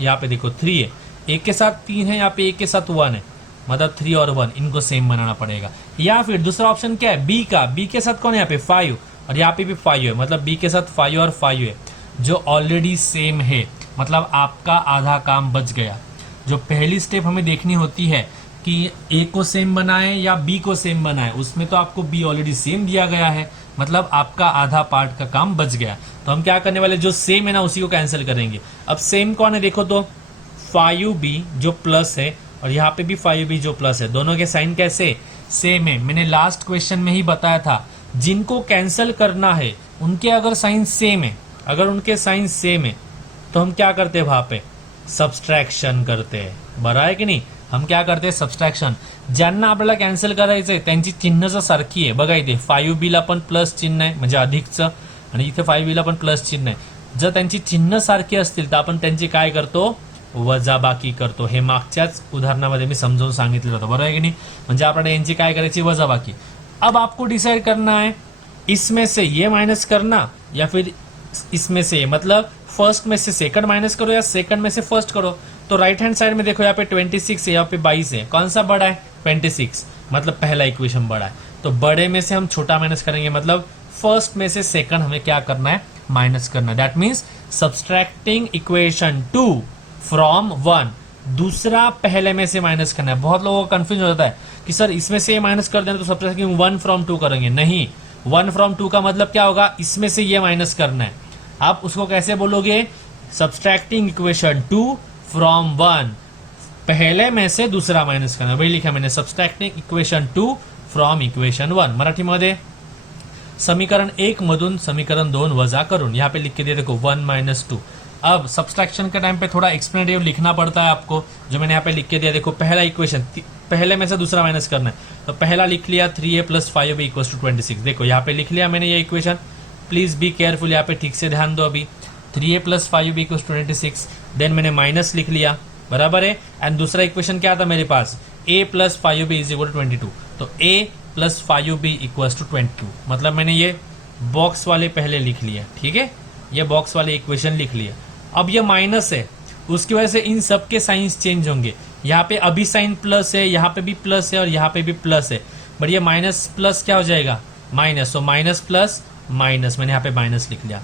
यहाँ पे देखो 3 है, a के साथ 3 है, यहाँ पे a के साथ 1 है, मतलब 3 और 1 इनको सेम बनाना पड़ेगा। या फिर दूसरा ऑप्शन क्या है, b का, b के साथ कौन है यहाँ पे 5, और यहाँ पे भी 5 है, मतलब b के साथ 5 और 5 है जो ऑलरेडी सेम है, मतलब आपका आधा काम बच गया। जो पहली स्टेप हमें देखनी होती है कि a को सेम बनाए या b को सेम बनाए, उसमें तो आपको b ऑलरेडी सेम दिया गया है, मतलब आपका आधा पार्ट का काम बच गया। तो हम क्या करने वाले, जो सेम है ना उसी को कैंसिल करेंगे। अब सेम कौन है, देखो तो 5b जो प्लस है और यहाँ पे भी 5b जो प्लस है, दोनों के साइन कैसे सेम है। मैंने लास्ट क्वेश्चन में ही बताया था, जिनको कैंसिल करना है उनके अगर साइन सेम है, अगर उनके साइन सेम है तो हम क्या करते हैं, वहां पे सब्सट्रैक्शन करते हैं, बराबर है कि नहीं। हम क्या करते सबस्ट्रॅक्शन. ज्यांना आपल्याला कॅन्सल करायचंय त्यांची चिन्ह जर सारखी आहे बघा, इथे 5b ला पण प्लस चिन्ह आहे म्हणजे अधिकचं, आणि इथे 5b ला पण प्लस चिन्ह आहे. जर त्यांची चिन्ह सारखी असतील तर आपण त्यांची काय करतो, वजाबाकी करतो. हे मागच्याच उदाहरणामध्ये मी समजावून सांगितलं होतं, बरोबर आहे की नाही. म्हणजे आपण यांची काय करायची, वजाबाकी. अब आपको डिसाइड करना है इसमें से ये माइनस करना या फिर इसमें से, मतलब फर्स्ट में से सेकंड माइनस करो या सेकंड में से फर्स्ट करो. तो राइट हैंड साइड में देखो, यहाँ पे 26 है, यहाँ पे 22 है. कौन सा बड़ा है, 26, मतलब पहला इक्वेशन बड़ा है. तो बड़े में से हम छोटा माइनस करेंगे, मतलब फर्स्ट में से सेकंड हमें क्या करना है, माइनस करना है. That means subtracting equation 2 from 1, दूसरा पहले में से माइनस करना है. बहुत लोगों को कंफ्यूज हो जाता है कि सर इसमें से माइनस कर देना तो सब्सट्रैक्टिंग 1 फ्रॉम 2 करेंगे. नहीं, 1 फ्रॉम 2 का मतलब क्या होगा, इसमें से ये माइनस करना है. आप उसको कैसे बोलोगे, सब्सट्रैक्टिंग इक्वेशन 2 फ्रॉम 1, पहले में से दूसरा माइनस करना. वही लिखा मैंने, सब्सट्रैक्टिंग इक्वेशन 2 फ्रॉम इक्वेशन 1. मराठीमध्ये समीकरण 1 मधून समीकरण 2 वजा करून, यहाँ पे लिख के दिया देखो 1 - 2. अब सब्सट्रैक्शन के टाइम पे थोड़ा एक्सप्लेनेटिव लिखना पड़ता है आपको, जो मैंने यहाँ पे लिख के दिया देखो. पहला इक्वेशन पहले में से दूसरा माइनस करना है, तो पहला लिख लिया 3a + 5b = 26. देखो यहाँ पे लिख लिया मैंने ये इक्वेशन. प्लीज बी केयरफुल, यहाँ पे ठीक से ध्यान दो. अभी 3a + 5b = 26, देन मैंने माइनस लिख लिया, बराबर है. एंड दूसरा इक्वेशन क्या था मेरे पास, a + 5b = 22. तो a + 5b = 22, मतलब मैंने ये बॉक्स वाले पहले लिख लिया, ठीक है, ये बॉक्स वाले इक्वेशन लिख लिया. अब ये माइनस है, उसकी वजह से इन सब के साइंस चेंज होंगे. यहाँ पे अभी साइन प्लस है, यहाँ पे भी प्लस है और यहाँ पे भी प्लस है, बट ये माइनस प्लस क्या हो जाएगा, माइनस. तो माइनस प्लस माइनस, मैंने यहाँ पे माइनस लिख लिया.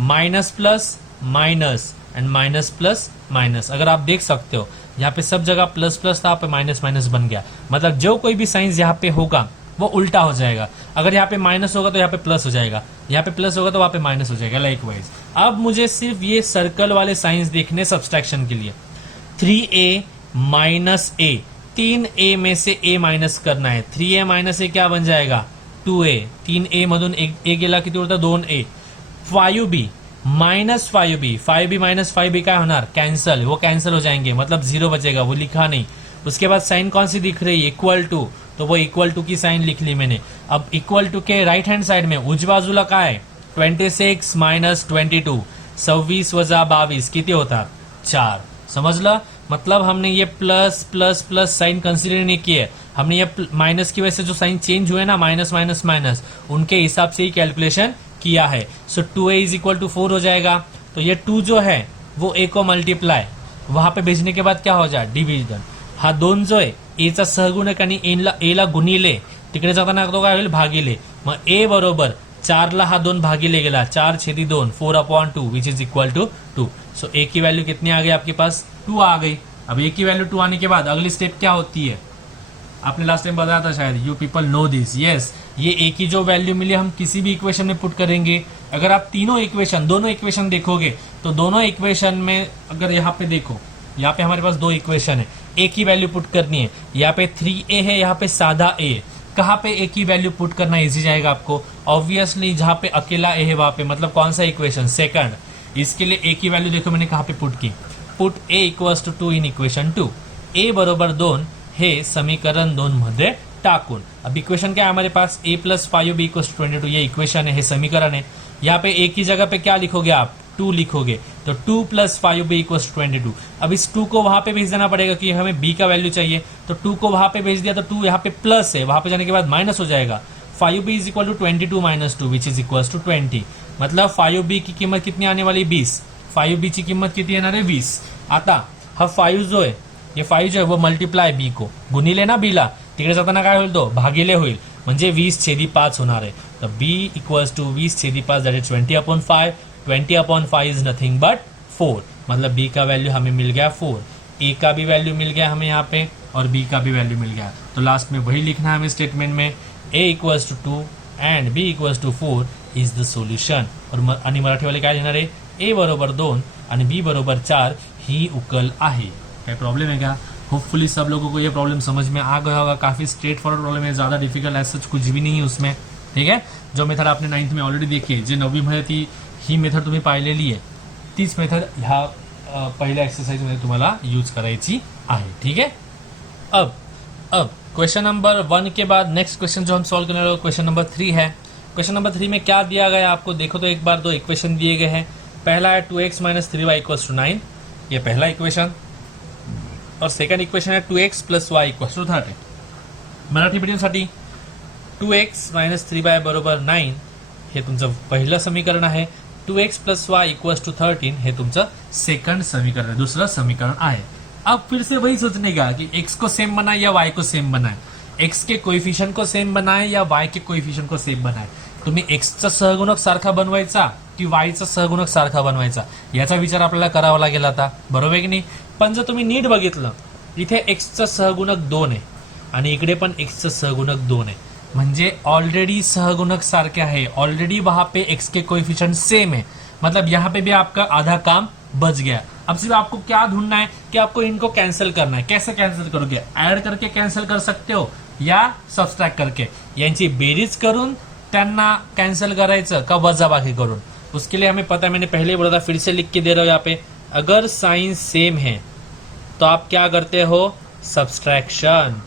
Minus plus minus and minus plus minus. अगर आप देख सकते हो यहाँ पे सब जगह प्लस प्लस था, यहाँ पे माइनस माइनस बन गया. मतलब जो कोई भी साइंस यहाँ पे होगा वो उल्टा हो जाएगा. अगर यहाँ पे माइनस होगा तो यहाँ पे प्लस हो जाएगा, यहाँ पे प्लस होगा तो वहाँ पे माइनस हो जाएगा, लाइकवाइज. अब मुझे सिर्फ ये सर्कल वाले साइंस देखने सब्सट्रैक्शन के लिए. 3a - a, 3a में से a माइनस करना है. 3a - a क्या बन जाएगा, 2a. 3a मधून a गेला किती होता, 2a. 5b - 5b, 5b - 5b काय होणार, कैंसल. वो कैंसल हो जाएंगे, मतलब 0 बचेगा, वो लिखा नहीं. उसके बाद साइन कौन सी दिख रही है, इक्वल टू, तो वो इक्वल टू की साइन लिख ली मैंने. अब इक्वल टू के राइट हैंड साइड में उज बाजूला काय, 26 - 22, 26 - 22 किती होता, 4. समझला. मतलब हमने ये plus plus plus sign consider नहीं किए, हमने ये माइनस की वजह से जो साइन चेंज हुए ना, माइनस माइनस माइनस, उनके हिसाब से ही कैलकुलेशन किया है. सो 2a = 4 हो जाएगा. तो ये 2 जो है वो a को मल्टीप्लाय, वहां पे भेजने के बाद क्या हो जाए, डिव्हिजन. हा 2 जो आहे a चा सहगुणक आणि a ला गुणिले, तिकडे जाताना तो काय होईल, भागिले. मग a बरोबर 4 ला हा 2 भागिले गेला, 4/2, 4/2 which is equal to 2. So a की वैल्यू कितनी आ गई आपके पास, 2 आ गई. अब a की वैल्यू 2 आने के बाद अगली स्टेप क्या होती है, आपने लास्ट टाइम बताया था शायद, you people know this. Yes, ये a की जो वैल्यू मिली हम किसी भी इक्वेशन में पुट करेंगे. अगर आप दोनों इक्वेशन देखोगे तो दोनों इक्वेशन में, अगर यहाँ पे देखो, यहाँ पे हमारे पास 2 इक्वेशन है, a की वैल्यू पुट करनी है. यहाँ पे 3a है, यहाँ पे सादा a है. कहाँ पे a की वैल्यू पुट करना इजी जाएगा आपको, ऑब्वियसली जहाँ पे अकेला a है वहां पे, मतलब कौन सा इक्वेशन, सेकंड. इसके लिए a की वैल्यू देखो मैंने कहाँ पे पुट की, put a = 2 in equation 2. a बरोबर 2 हे समीकरण 2 मध्ये टाकून. अब इक्वेशन क्या है हमारे पास, a + 5b = 22, ये इक्वेशन है, समीकरण है. यहाँ पे a की जगह पे क्या लिखोगे आप, 2 लिखोगे, तो 2 + 5b = 22. अब इस 2 को वहां पे भेज देना पड़ेगा क्योंकि हमें b का वैल्यू चाहिए. तो 2 को वहां पे भेज दिया तो 2 यहाँ पे प्लस है, वहां पे जाने के बाद माइनस हो जाएगा. 5b = 22 - 2 which is equal to 20. मतलब 5b की कीमत कितनी आने वाली, 20. 5b ची किंमत किती येणार आहे, 20. आता हा 5 जो आहे, ये 5 जो आहे वो मल्टिप्लाय b को, गुणिले ना b ला, तिकडे जाताना काय होईल, तो भागिले होईल, म्हणजे 20/5 होणार आहे. तर b = 20/5, that is 20/5. 20/5 is nothing but 4. मतलब b का वैल्यू हमें मिल गया 4, a का भी वैल्यू मिल गया हमें यहाँ पे, और b का भी वैल्यू मिल गया. तो लास्ट में वही लिखना है हमें स्टेटमेंट में, a = 2 and b = 4 is the solution. और आणि मराठी वाले काय लिहिणार आहे, a बरोबर 2 आणि b बरोबर 4 ही उकल आहे. काय प्रॉब्लम है क्या, होपफुली सब लोगों को ये प्रॉब्लम समझ में आ गया होगा. काफी स्ट्रेट फॉरवर्ड प्रॉब्लम है, ज्यादा डिफिकल्ट एज सच कुछ भी नहीं है उसमें, ठीक है. जो मेथड आपने 9th में ऑलरेडी देखी आहे, जे 9वी मध्ये ती ही मेथड तुम्ही पाहिलेली आहे, तीच मेथड ह्या पहिल्या एक्सरसाइज मध्ये तुम्हाला यूज करायची आहे, ठीक आहे. अब क्वेश्चन नंबर 1 के बाद नेक्स्ट क्वेश्चन जो हम सॉल्व करने वाले क्वेश्चन नंबर 3 है। क्वेश्चन नंबर 3 में क्या दिया गया आपको देखो तो एक बार दो इक्वेशन दिए गए हैं। पहला है 2x minus 3y equals to 9, ये पहला इक्वेशन, और सेकंड इक्वेशन है 2x plus y equals to 30। Marathi मीडियमसाठी 2x मायनस 3y बरोबर 9 हे तुमचं पहिलं समीकरण आहे। 2x plus y equals to 13 हे तुमचं सेकंड समीकरण आहे, दुसरं समीकरण आहे। अब फिर से वही सोचने का कि x को सेम बनाए या y को सेम बनाए, x के कोएफिशिएंट को सेम बनाए या y के कोएफिशिएंट को सेम बनाए। तुम्ही x चा सहगुणक सारखा बनवायचा की y चा सहगुणक सारखा बनवायचा याचा विचार आपल्याला करावा लागेल आता, बरोबर आहे की नाही। पण जर तुम्ही नीट बघितलं इथे x चा सहगुणक 2 आहे आणि इकडे पण x चा सहगुणक 2 आहे, म्हणजे ऑलरेडी सहगुणक सारखे आहे, ऑलरेडी वहां पे x के कोएफिशिएंट सेम है, मतलब यहाँ पे भी आपका आधा काम बच गया। अब सिर्फ आपको क्या ढूंढना है कि आपको इनको कैंसिल करना है। कैसे कैंसिल करोगे? ऐड करके कैंसिल कर सकते हो या सबट्रैक्ट करके, यांची बेरीज करून त्यांना कैंसिल करायचं का वजाबाकी करून। उसके लिए हमें पता है, मैंने पहले बोला था, फिर से लिख के दे रहा हूं यहाँ पे, अगर साइन सेम है तो आप क्या करते हो? सबस्ट्रैक्शन।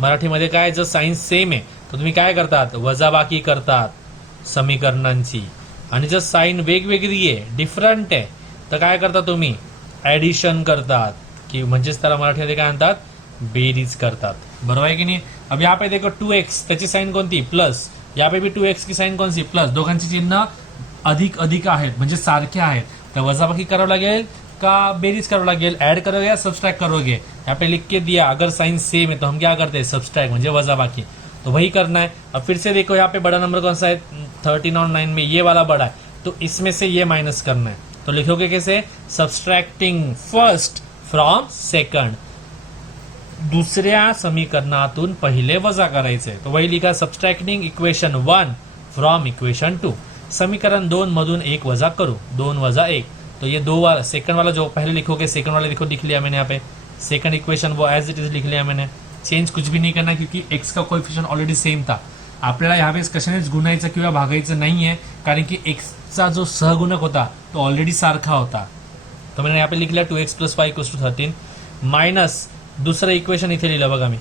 मराठीमध्ये काय, जर साइन सेम आहे तर तुम्ही काय करतात? वजाबाकी करतात समीकरणांची। आणि जर साइन वेगवेगळी आहे, डिफरंट आहे, तर काय करता तुम्ही? ऍडिशन करतात, की म्हणजेच त्याला मराठीमध्ये काय म्हणतात? बेरीज करतात, बरोबर आहे की नाही। अब यहाँ पे देखो 2x त्याची साइन कोणती? प्लस, यहाँ पे भी 2x की साइन कोणती? प्लस। दोघांची चिन्ह अधिक अधिक आहेत म्हणजे सारखे आहेत, तर वजाबाकी करावं लागेल का बेरीज करावं लागेल? ऐड करोगे या सब्सट्रैक्ट करोगे? यहाँ पे लिख के दिया अगर साइन सेम है तो हम क्या करते हैं? सब्सट्रैक्ट म्हणजे वजाबाकी, तो वही करना है। अब फिर से देखो यहाँ पे बड़ा नंबर कौन सा है? 13 और 9 में ये वाला बड़ा है, तो इसमें से ये माइनस करना है, तो लिखोगे कैसे? सब्सट्रैक्टिंग फर्स्ट फ्रॉम सेकंड, दुसऱ्या समीकरणातून पहिले वजा करायचे, तो वही लिखा सब्सट्रैक्टिंग इक्वेशन 1 फ्रॉम इक्वेशन 2। समीकरण 2 मधून 1 वजा करो, 2 वजा 1, तो ये 2 वाला सेकंड वाला जो पहले लिखोगे, सेकंड वाला देखो लिख लिया मैंने यहाँ पे, सेकंड इक्वेशन वो एज इट इज लिख लिया मैंने, चेंज कुछ भी नहीं करना क्योंकि एक्स का कोएफिशिएंट ऑलरेडी सेम था। आपल्याला यहाँ पे कशानेच गुणायचं किंवा भागायचं नाही आहे, कारण की एक्सचा जो सहगुणक होता तो ऑलरेडी सारखा होता। तो मैंने यहाँ पे लिख लिया 2x plus Y equals to 13 minus दूसरा इक्वेशन इथे लिहिलं बघा मी,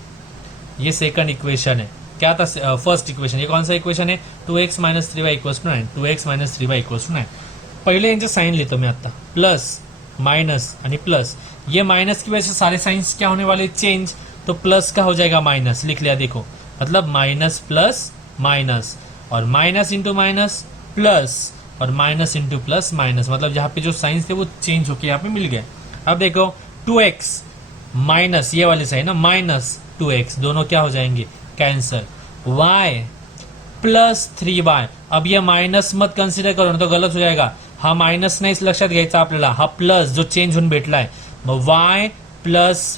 ये सेकंड इक्वेशन है, क्या था? First equation. ये कौन सा इक्वेशन है? 2x minus 3y equals to 9, 2x minus 3y equals to 9। पहले यांचे साइन लिहितो मी आता, प्लस माइनस आणि प्लस, ये माइनस की वजह से सारे साइंस क्या होने वाले? चेंज, तो प्लस का हो जाएगा माइनस, लिख लिया देखो, मतलब माइनस प्लस माइनस, और माइनस इंटू माइनस प्लस, और माइनस इंटू प्लस माइनस, मतलब यहाँ पे जो साइंस थे वो चेंज होके यहाँ पे मिल गए। अब देखो 2x माइनस ये वाले साइन ना, माइनस 2x, दोनों क्या हो जाएंगे? कैंसल। y प्लस 3y, अब ये माइनस मत कन्सिडर करो ना तो गलत हो जाएगा, हा माइनस नाहीच लक्षात घ्यायचा आपल्याला, हा प्लस जो चेंज होऊन भेटलाय, मग y प्लस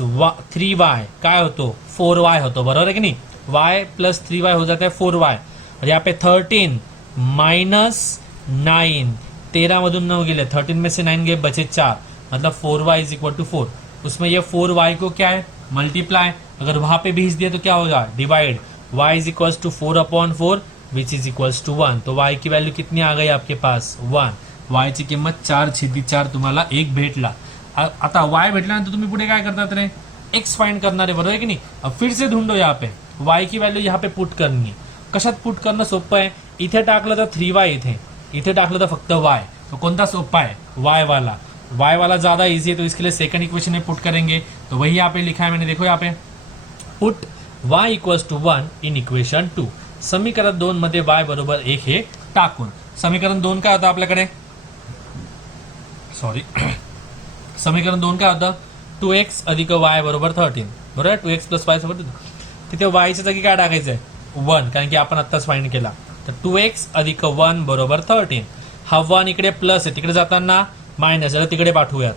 3y काय होतो? 4y होतो, बरोबर है कि नहीं? y प्लस 3y हो जाता है 4y, और यहाँ पे 13 माइनस 9, 13 मधून 9 गेले, 13 में से 9 गए, बचे 4, मतलब 4y इज इक्वल टू 4। उसमें ये 4y को क्या है? मल्टीप्लाई, अगर वहां पे भेज दिया तो क्या होगा? Divide, y is equal to 4/4 which is equal to 1, तो y की वैल्यू कितनी आ गई आपके पास? 1। y ची किंमत 4/4 तुम्हाला 1 भेटला। आता y भेटल्यानंतर तुम्ही पुढे काय करतात रे? x फाइंड करणार आहे, बरोबर आहे की नाही? अब फिर से ढूंढो यहाँ पे, y की वैल्यू यहाँ पे पुट करनी है। कशात पुट करणं सोपं आहे? इथे टाकलं तर 3y, इथे टाकलं तर फक्त y, तो कोणता सोपा है? y वाला ज्यादा इजी है, तो इसके लिए सेकंड इक्वेशन में पुट करेंगे, तो वही यहाँ पे लिखा है मैंने, देखो यहाँ पे put y equals to 1 in equation 2। समीकरण 2 मध्ये y बरोबर 1 हे टाकून, समीकरण 2 काय होतं आपल्याकडे? सॉरी समीकरण 2 काय होतं? 2x अधिक y बरोबर 13, बरोबर? 2x प्लस y सोबत तिथे y च्या जागी काय टाकायचंय? 1, कारण की आपण आत्ताच फाइंड केला, तर 2x अधिक 1 बरोबर 13। हा 1 इकडे प्लस है, तिकडे जाताना माइनस, तिकडे पाठवूयात,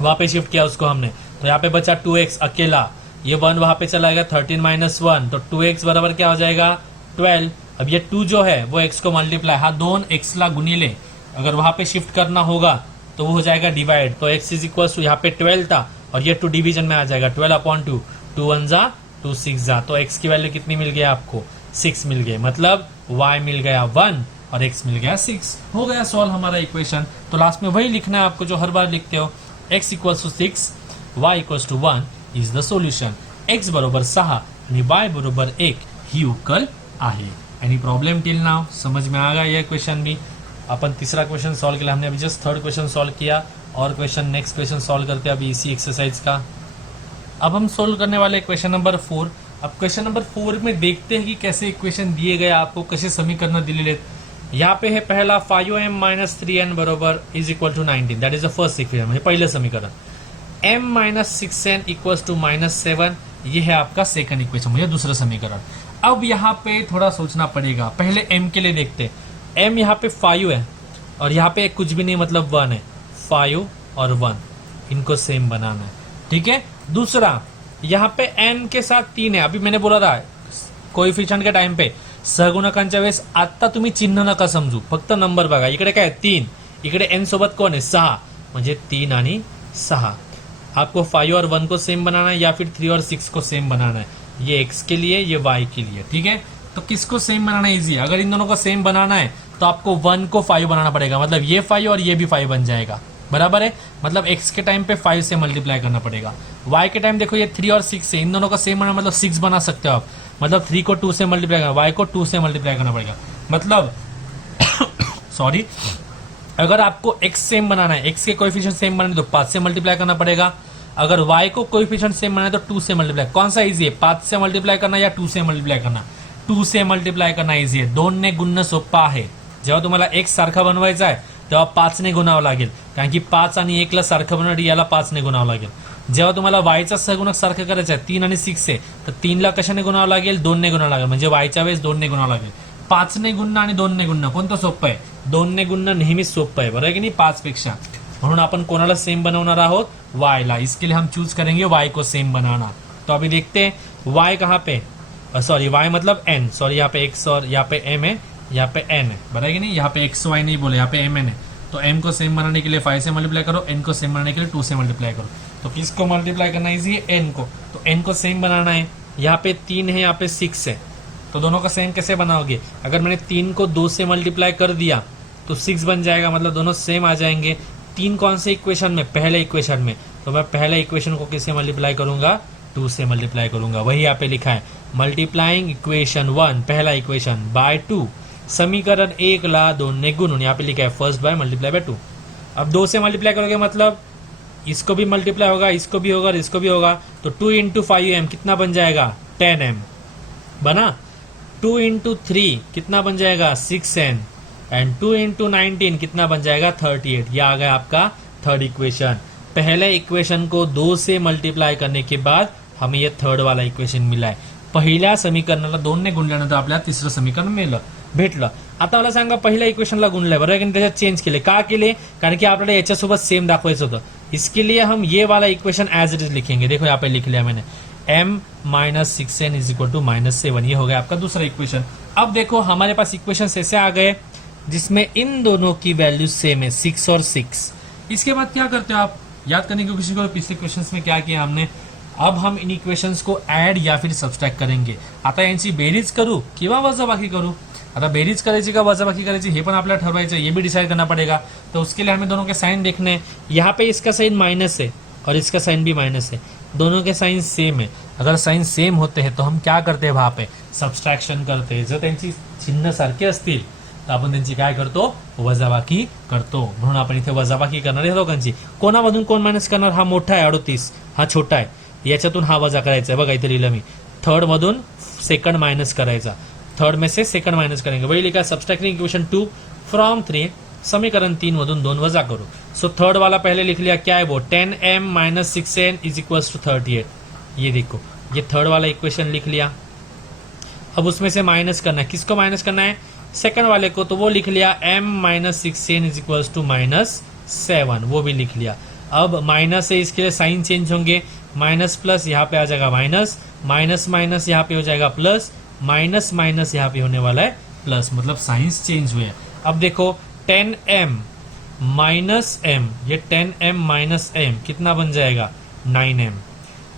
वहां पे शिफ्ट किया उसको हमने, तो यहाँ पे बचा 2x अकेला, ये 1 वहां पे चला गया, 13 माइनस 1, तो 2x बराबर क्या हो जाएगा? 12। अब ये 2 जो है वो x को मल्टीप्लाई, हाँ 2x ला गुणिले, अगर वहां पे शिफ्ट करना होगा तो वो हो जाएगा डिवाइड, तो x इज इक्वल टू, यहाँ पे 12 था और ये 2 डिवीजन में आ जाएगा, 12/2, 2 1 जा 2 6 जा, तो x की वैल्यू कितनी मिल गया आपको? 6 मिल गई, मतलब y मिल गया 1 और x मिल गया 6। हो गया सॉल्व हमारा इक्वेशन। तो लास्ट में वही लिखना है आपको जो हर बार लिखते हो, x equals to 6, y equals to 1 is the solution. x बरोबर 6 आणि y बरोबर 1 ही उकल आहे. Any problem till now? समझ में आ गया ये क्वेश्चन भी? अपन तीसरा क्वेश्चन सॉल्व किया, हमने अभी जस्ट थर्ड क्वेश्चन सॉल्व किया और क्वेश्चन नेक्स्ट क्वेश्चन सॉल्व करते हैं अभी इसी एक्सरसाइज का. अब हम सोल्व करने वाले क्वेश्चन नंबर 4. अब क्वेश्चन नंबर 4 में देखते हैं कि कैसे इक्वेशन दिए गए आपको, कसे समीकरण दिलेले आहेत. यहाँ पे है पहला 5m - 3n बरोबर is equal to 19. That is the first equation, म्हणजे पहिलं समीकरण. m - 6n इक्वल्स टू -7, ये है आपका सेकंड इक्वेशन, म्हणजे दूसरा समीकरण. अब यहाँ पे थोड़ा सोचना पड़ेगा. पहले m के लिए देखते. m यहाँ पे 5 है और यहाँ पे कुछ भी नहीं, मतलब 1 है. 5 और 1 इनको सेम बनाना है. ठीक है. दूसरा यहाँ पे n के साथ 3 है. अभी मैंने बोला था कोएफिशिएंट के टाइम पे सहगुणकांच्या वेळेस आता तुम्ही चिन्ह नका समजू, फक्त नंबर बघा. इकडे काय 3, इकडे n सोबत कोण आहे 6, म्हणजे 3 आणि 6. आपको 5 और 1 को सेम बनाना है या फिर 3 और 6 को सेम बनाना है. ये x के लिए, ये y के लिए. ठीक है. तो किसको सेम बनाना इजी है? अगर इन दोनों को सेम बनाना है तो आपको 1 को 5 बनाना पड़ेगा, मतलब ये 5 और ये भी 5 बन जाएगा. बराबर है. मतलब x के टाइम पे 5 से मल्टीप्लाई करना पड़ेगा. y के टाइम देखो ये 3 और 6 से, इन दोनों का सेम बनाना मतलब 6 बना सकते हो आप. मतलब 3 को 2 से मल्टीप्लाई करना, y को 2 से मल्टीप्लाई करना पड़ेगा. मतलब सॉरी, अगर आपको x सेम बनाना है, x के कोएफिशिएंट सेम बनाना है तो 5 से मल्टीप्लाई करना पड़ेगा. अगर y को कोएफिशिएंट सेम बनाना है तो 2 से मल्टीप्लाई. कौन सा इजी है, 5 से मल्टीप्लाई करना या 2 से मल्टीप्लाई करना? 2 से मल्टीप्लाई करना इजी आहे. 2 ने गुणणं सोपं आहे. जेव्हा तुम्हाला x सारखा बनवायचा आहे तेव्हा 5 ने गुणावं लागेल, कारण की 5 आणि 1 ला सारखं बनवण्यासाठी याला 5 ने गुणावं लागेल. जेव्हा तुम्हाला y चा सहगुणक सारखं करायचं आहे 3 आणि 6 आहे, तर 3 ला कशाने गुणावं लागेल, 2 ने गुणावं लागेल. म्हणजे y च्या वेळेस 2 ने गुणावं लागेल. 5 ने गुणणं आणि 2 ने गुणणं कोणतं सोपं आहे? 2 ने गुणणं नेहमीच सोपं आहे, बरोबर आहे की नाही, 5 पेक्षा. म्हणून आपण कोणाला सेम बनवणार आहोत, y ला. इसके लिए हम चूज करेंगे y को सेम बनाना. तो अभी देखते हैं y कहाँ पे, सॉरी y मतलब n, सॉरी यहाँ पे x और यहाँ पे m है, यहाँ पे n है, बराबर है कि नहीं. यहाँ पे x y नहीं बोले, यहाँ पे m n है. तो m को सेम बनाने के लिए 5 से मल्टीप्लाई करो, n को सेम बनाने के लिए 2 से मल्टीप्लाई करो. तो किसको मल्टीप्लाई करना इजी है, n को. तो n को सेम बनाना है. यहाँ पे 3 है, यहाँ पे 6 है, तो दोनों का सेम कैसे बनाओगे? अगर मैंने 3 को 2 से मल्टीप्लाई कर दिया तो 6 बन जाएगा, मतलब दोनों सेम आ जाएंगे. 3 कौन से इक्वेशन में, पहले इक्वेशन में. तो मैं पहले इक्वेशन को किससे मल्टीप्लाई करूंगा, 2 से मल्टीप्लाई करूंगा. वही यहाँ पे लिखा है, मल्टीप्लाइंग इक्वेशन 1, पहला इक्वेशन, बाय 2. समीकरण 1 ला 2 ने गुणून, यहाँ पे लिखा है फर्स्ट बाय मल्टीप्लाई बाय 2. अब 2 से मल्टीप्लाई करोगे मतलब इसको भी मल्टीप्लाई होगा, इसको भी होगा और इसको भी होगा. तो 2 इंटू 5m कितना बन जाएगा, 10m बना. 2 इंटू 3 कितना बन जाएगा, 6n. एंड 2 इंटू 19 कितना बन जाएगा, 38. यह आ गया आपका थर्ड इक्वेशन. पहले इक्वेशन को 2 से मल्टीप्लाई करने के बाद हमें यह थर्ड वाला इक्वेशन मिला आहे. पहिल्या समीकरणाला 2 ने गुणल्यानंतर आपल्याला तिसरं समीकरण भेटलं. आता मला सांगा, पहिल्या इक्वेशनला गुणलंय बरोबर, की त्याच्यात चेंज केले. का केले, कारण की आपल्याला याच्यासोबत सेम दाखवायचं होतं. इसके लिए हम ये वाला इक्वेशन एज इट इज लिखेंगे. देखो यहाँ पे लिख लिया मैंने, m - 6n is equal to -7. ये हो गया आपका दूसरा इक्वेशन. अब देखो हमारे पास इक्वेशन ऐसे आ गए जिसमें इन दोनों की वैल्यू सेम है, 6 और 6. इसके बाद क्या करते हो आप, याद करने की कोशिश करो पिछले क्वेश्चंस में क्या किया हमने. अब हम इन इक्वेशंस को ऐड या फिर सबट्रॅक्ट करेंगे. आता यांची बेरीज करू किंवा वजाबाकी करू. आता बेरीज करायची का वजाबाकी करायची हे पण आपल्याला ठरवायचं, ये भी डिसाइड करना पड़ेगा. तो उसके लिए हमें दोनों के साइन देखने हैं. यहाँ पे इसका साइन माइनस है और इसका साइन भी माइनस है, दोनों के साइन सेम है. अगर साइन सेम होते हैं तो हम क्या करते हैं, वहां पे सबट्रॅक्शन करते हैं. जर त्यांची चिन्ह सारखे असतील तर आपण त्यांची काय करतो, वजाबाकी करतो. म्हणून आपण इथे वजाबाकी करणार आहे दोघांची. कोणामधून कोण मायनस करणार, हा मोठा आहे 38, हा छोटा आहे, याच्यातून हा वजा करायचा आहे. बघा इथे लिहिलं मी, थर्ड मधून सेकंड माइनस करायचा. थर्ड में से सेकंड माइनस करेंगे. वही लिखा सब्सट्रैक्टिंग इक्वेशन 2 फ्रॉम 3, समीकरण 3 मधून 2 वजा करो. सो थर्ड वाला पहले लिख लिया, क्या है वो, 10m - 6n is equal to 38. ये देखो, ये थर्ड वाला इक्वेशन लिख लिया. अब उसमें से माइनस करना है, किसको माइनस करना है, सेकंड वाले को. तो वो लिख लिया m - 6n is equal to -7, वो भी लिख लिया. अब माइनस है, इसके लिए साइन चेंज होंगे, माइनस प्लस यहाँ पे आ जाएगा माइनस, माइनस माइनस यहाँ पे हो जाएगा प्लस, माइनस माइनस यहाँ पे होने वाला है प्लस, मतलब साइंस चेंज हुए. अब देखो 10m - m, ये 10m - m कितना बन जाएगा, 9m.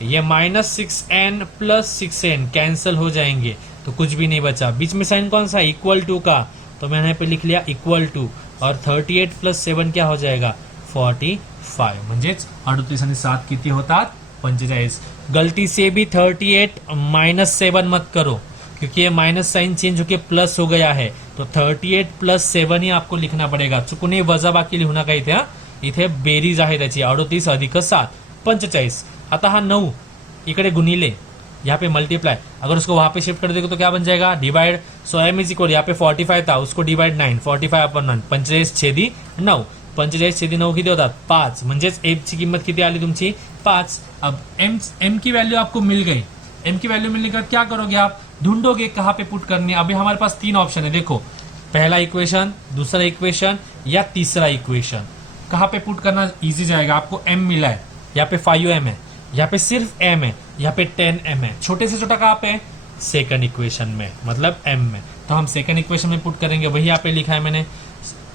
ये -6n + 6n कैंसिल हो जाएंगे तो कुछ भी नहीं बचा. बीच में साइन कौन सा, इक्वल टू का, तो मैंने यहाँ पे लिख लिया इक्वल टू. और 38 + 7 क्या हो जाएगा, 45. म्हणजेच 38 आणि 7 किती होतात, 45। गलती से भी 38 -7 मत करो, क्योंकि ये माइनस साइन चेंज होके प्लस हो गया है, तो 38 + 7 ही आपको लिखना पडेगा. चुकून वजाबाकी लिहू नका इथे. इथे बेरीज आहे त्याची 38 + 7 45. आता हा 9 इकडे गुणिले, यहाँ पे मल्टीप्लाई, अगर उसको वहां पे शिफ्ट कर देगा तो क्या बन जाएगा, divide. So m is equal, यहाँ पे 45 था, उसको डिवाइड 9, 45/9, 45/9. 45/9 किती होतात 5, म्हणजेच f ची किंमत किती आली तुमची 5. अब m की वैल्यू आपको मिल गई. m की वैल्यू मिलने के बाद क्या करोगे आप, ढूंढोगे कहाँ पे पुट करनी है. अभी हमारे पास 3 ऑप्शन है, देखो पहला इक्वेशन, दूसरा इक्वेशन या तीसरा इक्वेशन. कहाँ पे पुट करना इजी जाएगा. आपको m मिला है, यहाँ पे 5m है, यहाँ पे सिर्फ m है, यहाँ पे 10m है. छोटे से छोटा कहाँ पे, सेकंड इक्वेशन में, मतलब m में. तो हम सेकंड इक्वेशन में पुट करेंगे, वही यहाँ पे लिखा है मैंने.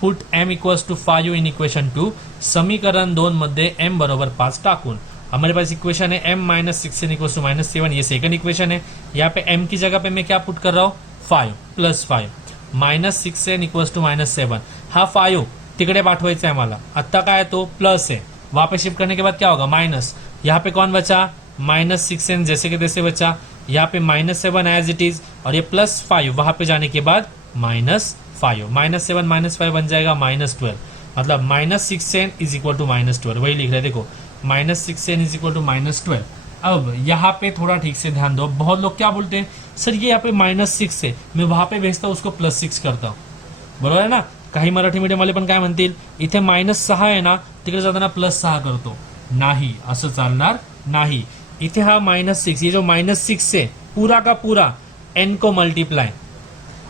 पुट m = 5 इन इक्वेशन 2. समीकरण 2 मध्ये m बरोबर 5 टाकून हमारे पास इक्वेशन है m - 16 = -7. ये सेकंड इक्वेशन है. यहाँ पे m की जगह पे मैं क्या पुट कर रहा हूँ, 5 + 5 -16 = -7. हा 5 तिकडे पाठवायचा है मला. आता काय तो प्लस है, वहां पे शिफ्ट करने के बाद क्या होगा माइनस. यहाँ पे कौन बचा, -16 जैसे कि तैसे बचा. यहाँ पे -7 एज इट इज, और ये +5 वहां पे जाने के बाद -5. -7 -5 बन जाएगा -12. मतलब -16 = -12. वही लिख रहे हैं, देखो -16 = -12. अब यहाँ पे थोड़ा ठीक से ध्यान दो. बहुत लोग क्या बोलते हैं, सर ये यहाँ पे -6 है, मैं वहां पे भेजता हूँ उसको +6 करता हूँ. बरोबर आहे ना. काही मराठी मीडियम वाले पण काय म्हणतील, इथे -6 आहे ना, तिकडे जाताना +6 करतो. नाही, असं चालणार नाही. इथे हा -6, ये जो -6 है पूरा का पूरा n को मल्टीप्लाई.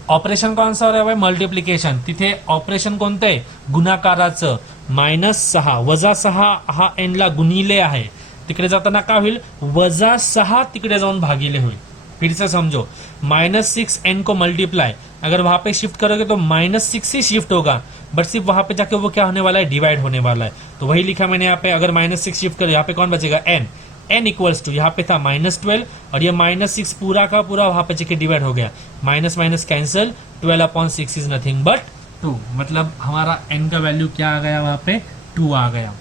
ऑपरेशन कौन सा हो रहा है, मल्टिप्लिकेशन. तिथे ऑपरेशन कोणतं आहे, गुणाकाराचं. -6 - 6 हा n ला गुणिले आहे, तिकडे जाताना काय होईल, -6 तिकडे जाऊन भागिले होईल. फिर से समझो, -6 n को मल्टीप्लाई, अगर वहां पे शिफ्ट करोगे तो -6 ही शिफ्ट होगा, बट सिर्फ वहां पे जाके वो क्या होने वाला है, डिवाइड होने वाला है. तो वही लिखा मैंने यहाँ पे. अगर -6 शिफ्ट करो, यहाँ पे कौन बचेगा, n. n = यहाँ पे था -12, और ये -6 पूरा का पूरा वहां पे जाके डिवाइड हो गया. Minus minus cancel, 12/6 is nothing but 2. मतलब हमारा n का वैल्यू क्या आ गया, वहां पे 2 आ गया.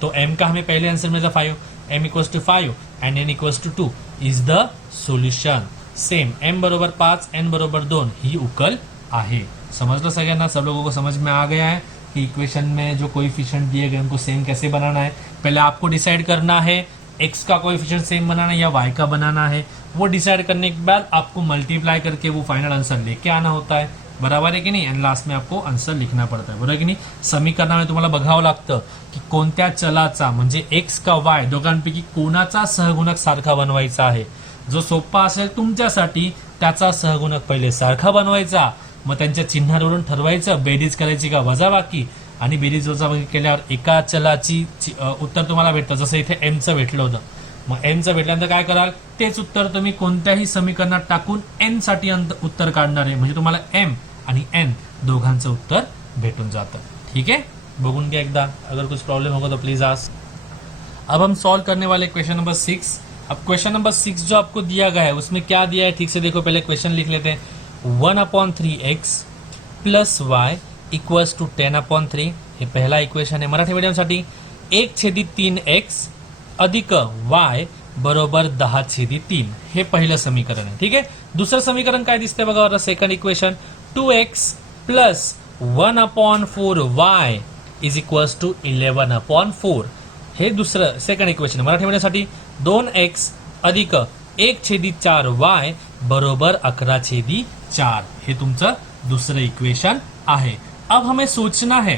तो m का हमें पहले आंसर में था 5, m = 5 and n = 2 is the solution. Same m बरोबर 5, n बरोबर 2 ही उकल आहे. समझ लो सगळ्यांना, सब लोगों को समझ में आ गया है कि इक्वेशन में जो कोएफिशिएंट दिए गए उनको सेम कैसे बनाना है. पहले आपको डिसाइड करना है x का कोएफिशिएंट सेम बनाना है या y का बनाना है. वो डिसाइड करने के बाद आपको मल्टीप्लाई करके वो फाइनल आंसर लेके आना होता है. बराबर आहे की नाही. आणि लास्ट में आपको आन्सर लिखना पड़ता है. बरोबर की नाही. समीकरणामध्ये तुम्हाला बघावं लागतं की कोणत्या चलाचा म्हणजे x का y दोघांपैकी कोणाचा सहगुणक सारखा बनवायचा आहे. जो सोपा असेल तुमच्यासाठी त्याचा सहगुणक पहिले सारखा बनवायचा, मग त्यांच्या चिन्हावरून ठरवायचं बेरीज करायची का वजाबाकी, आणि बेरीज वजाबाकी केल्यावर एका चलाची उत्तर तुम्हाला भेटतं. जसं इथे एमचं भेटलं होतं, मग एमचं भेटल्यानंतर काय कराल, तेच उत्तर तुम्ही कोणत्याही समीकरणात टाकून एन साठी उत्तर काढणार आहे. म्हणजे तुम्हाला एम आणि एन दोघांचं उत्तर भेटून जातं. ठीक है, बघून घ्या एकदा. अगर कुछ प्रॉब्लम होगा तो प्लीज आस्क. अब हम सॉल्व करने वाले क्वेश्चन नंबर 6. अब क्वेश्चन नंबर 6 जो आपको दिया गया है उसमें क्या दिया है, ठीक से देखो. पहले क्वेश्चन लिख लेते हैं. 1/3x + y = 10/3. हे पहला इक्वेशन है मराठी मीडियमसाठी. 1/3x अधिक y बरोबर 10/3 हे पहिलं समीकरण आहे. ठीक आहे. दुसरं समीकरण काय दिसतंय बघा बरं, सेकंड इक्वेशन. 2x + 1/4y = 11/4. हे दुसरं सेकंड इक्वेशन मराठी मीडियमसाठी. 2x अधिक 1/4y बरोबर 11/4 हे तुमचं दुसरं इक्वेशन आहे. अब हमें सोचना है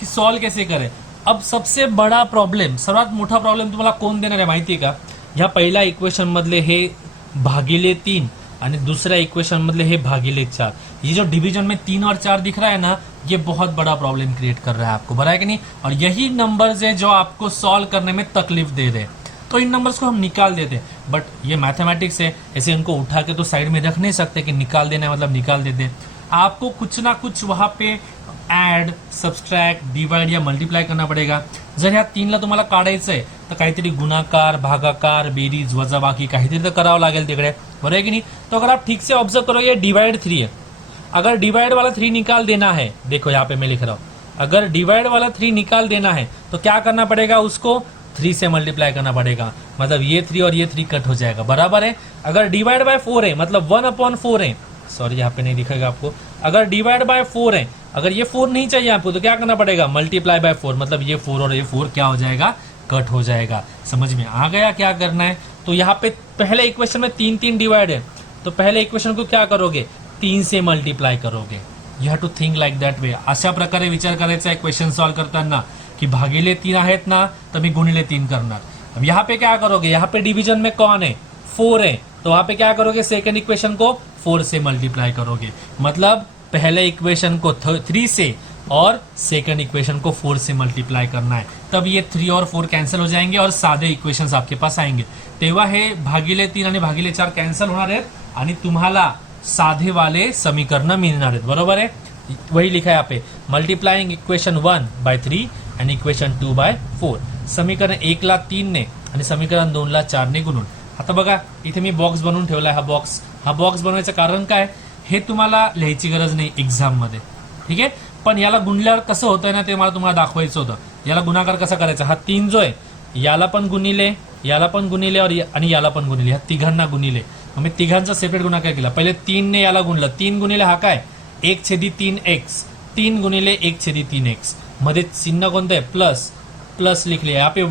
कि सॉल्व कैसे करें. अब सबसे बड़ा प्रॉब्लेम, सर्वात मोठा प्रॉब्लेम तुम्हाला कोण देणार आहे माहिती आहे का, ह्या पहिल्या इक्वेशन मधले हे /3 आणि दूसरा इक्वेशन मधले हे /4. ये जो डिवीजन में 3 और 4 दिख रहा है ना, ये बहुत बड़ा प्रॉब्लम क्रिएट कर रहा है आपको, बराबर है कि नहीं. और यही नंबर्स है जो आपको सॉल्व करने में तकलीफ दे रहे हैं. तो इन नंबर्स को हम निकाल देते हैं, बट ये मैथमेटिक्स है, ऐसे इनको उठा के तो साइड में रख नहीं सकते कि निकाल देना है मतलब निकाल देते. आपको कुछ ना कुछ वहां पे ऍड, सबस्ट्रॅक्ट, डिवाइड या मल्टीप्लाई करना पड़ेगा. जर ह्या 3ला तुम्हाला काढायचं आहे तर काहीतरी गुणाकार, भागाकार, बेरीज, वजाबाकी काहीतरी तर करावं लागेल तिकडे, बरोबर है कि नहीं. तो अगर आप ठीक से ऑब्जर्व करो, ये डिवाइड 3 है. अगर डिवाइड वाला 3 निकाल देना है, देखो यहाँ पे मैं लिख रहा हूँ, अगर डिवाइड वाला 3 निकाल देना है तो क्या करना पड़ेगा, उसको 3 से मल्टीप्लाई करना पड़ेगा, मतलब ये 3 और ये 3 कट हो जाएगा, बराबर है। अगर डिवाइड बाय 4 है मतलब 1/4 है, सॉरी यहाँ पे नहीं दिखेगा आपको, अगर डिवाइड बाय 4 है, अगर ये 4 नहीं चाहिए आपको तो क्या करना पड़ेगा, मल्टीप्लाई बाय 4, मतलब ये 4 और ये 4 क्या हो जाएगा, कट हो जाएगा। समझ में आ गया क्या करना है। तो यहाँ पे पहले इक्वेशन में 3 डिवाइड है, तो पहले इक्वेशन को क्या करोगे, 3 से मल्टीप्लाई करोगे। You have to think like that way. अशा प्रकारे विचार करायचा आहे क्वेश्चन सॉल्व करताना की भागिले 3 आहेत ना, तर मी गुणिले 3 करणार। अब यहाँ पे क्या करोगे, यहाँ पे डिवीजन में कौन है, 4 है, तो वहां पे क्या करोगे, सेकेंड इक्वेशन को 4 से मल्टीप्लाई करोगे, मतलब पहले इक्वेशन को 3 से और सेकंड इक्वेशन को 4 से मल्टीप्लाई करना है, तब ये 3 और 4 कैंसिल हो जाएंगे और साधे इक्वेशन्स आपके पास आएंगे। तेव्हा हे भागिले 3 आणि भागिले 4 कॅन्सल होणार आहेत आणि तुम्हाला साधे वाले समीकरण मिळणार आहेत, बरोबर है। वही लिखा है यहाँ पे, multiplying equation 1 by 3 and equation 2 by 4। समीकरण 1 ला 3 ने आणि समीकरण 2 ला 4 ने गुणून। आता बघा इथे मी बॉक्स बनवून ठेवलाय, हा बॉक्स बनवायचं कारण काय, हे तुम्हाला लिहायची गरज नाही एक्झाम मध्ये, ठीक आहे। पण याला गुणल्यावर कसं होतंय ना ते मला तुम्हाला दाखवायचं होतं। याला गुणाकार कसा करायचा, हा 3 जो आहे याला पण गुणिले, याला पण गुणिले आणि याला पण गुणिले, ह्या तिघांना गुणिले। मग मी तिघांचा सेपरेट गुणाकार केला, पहिले 3 ने याला गुणलं, 3 गुणिले हा काय 1/3x, 3 गुणिले 1/3x, मध्ये चिन्ह कोणतं आहे प्लस, प्लस लिख लिया। यहाँ पे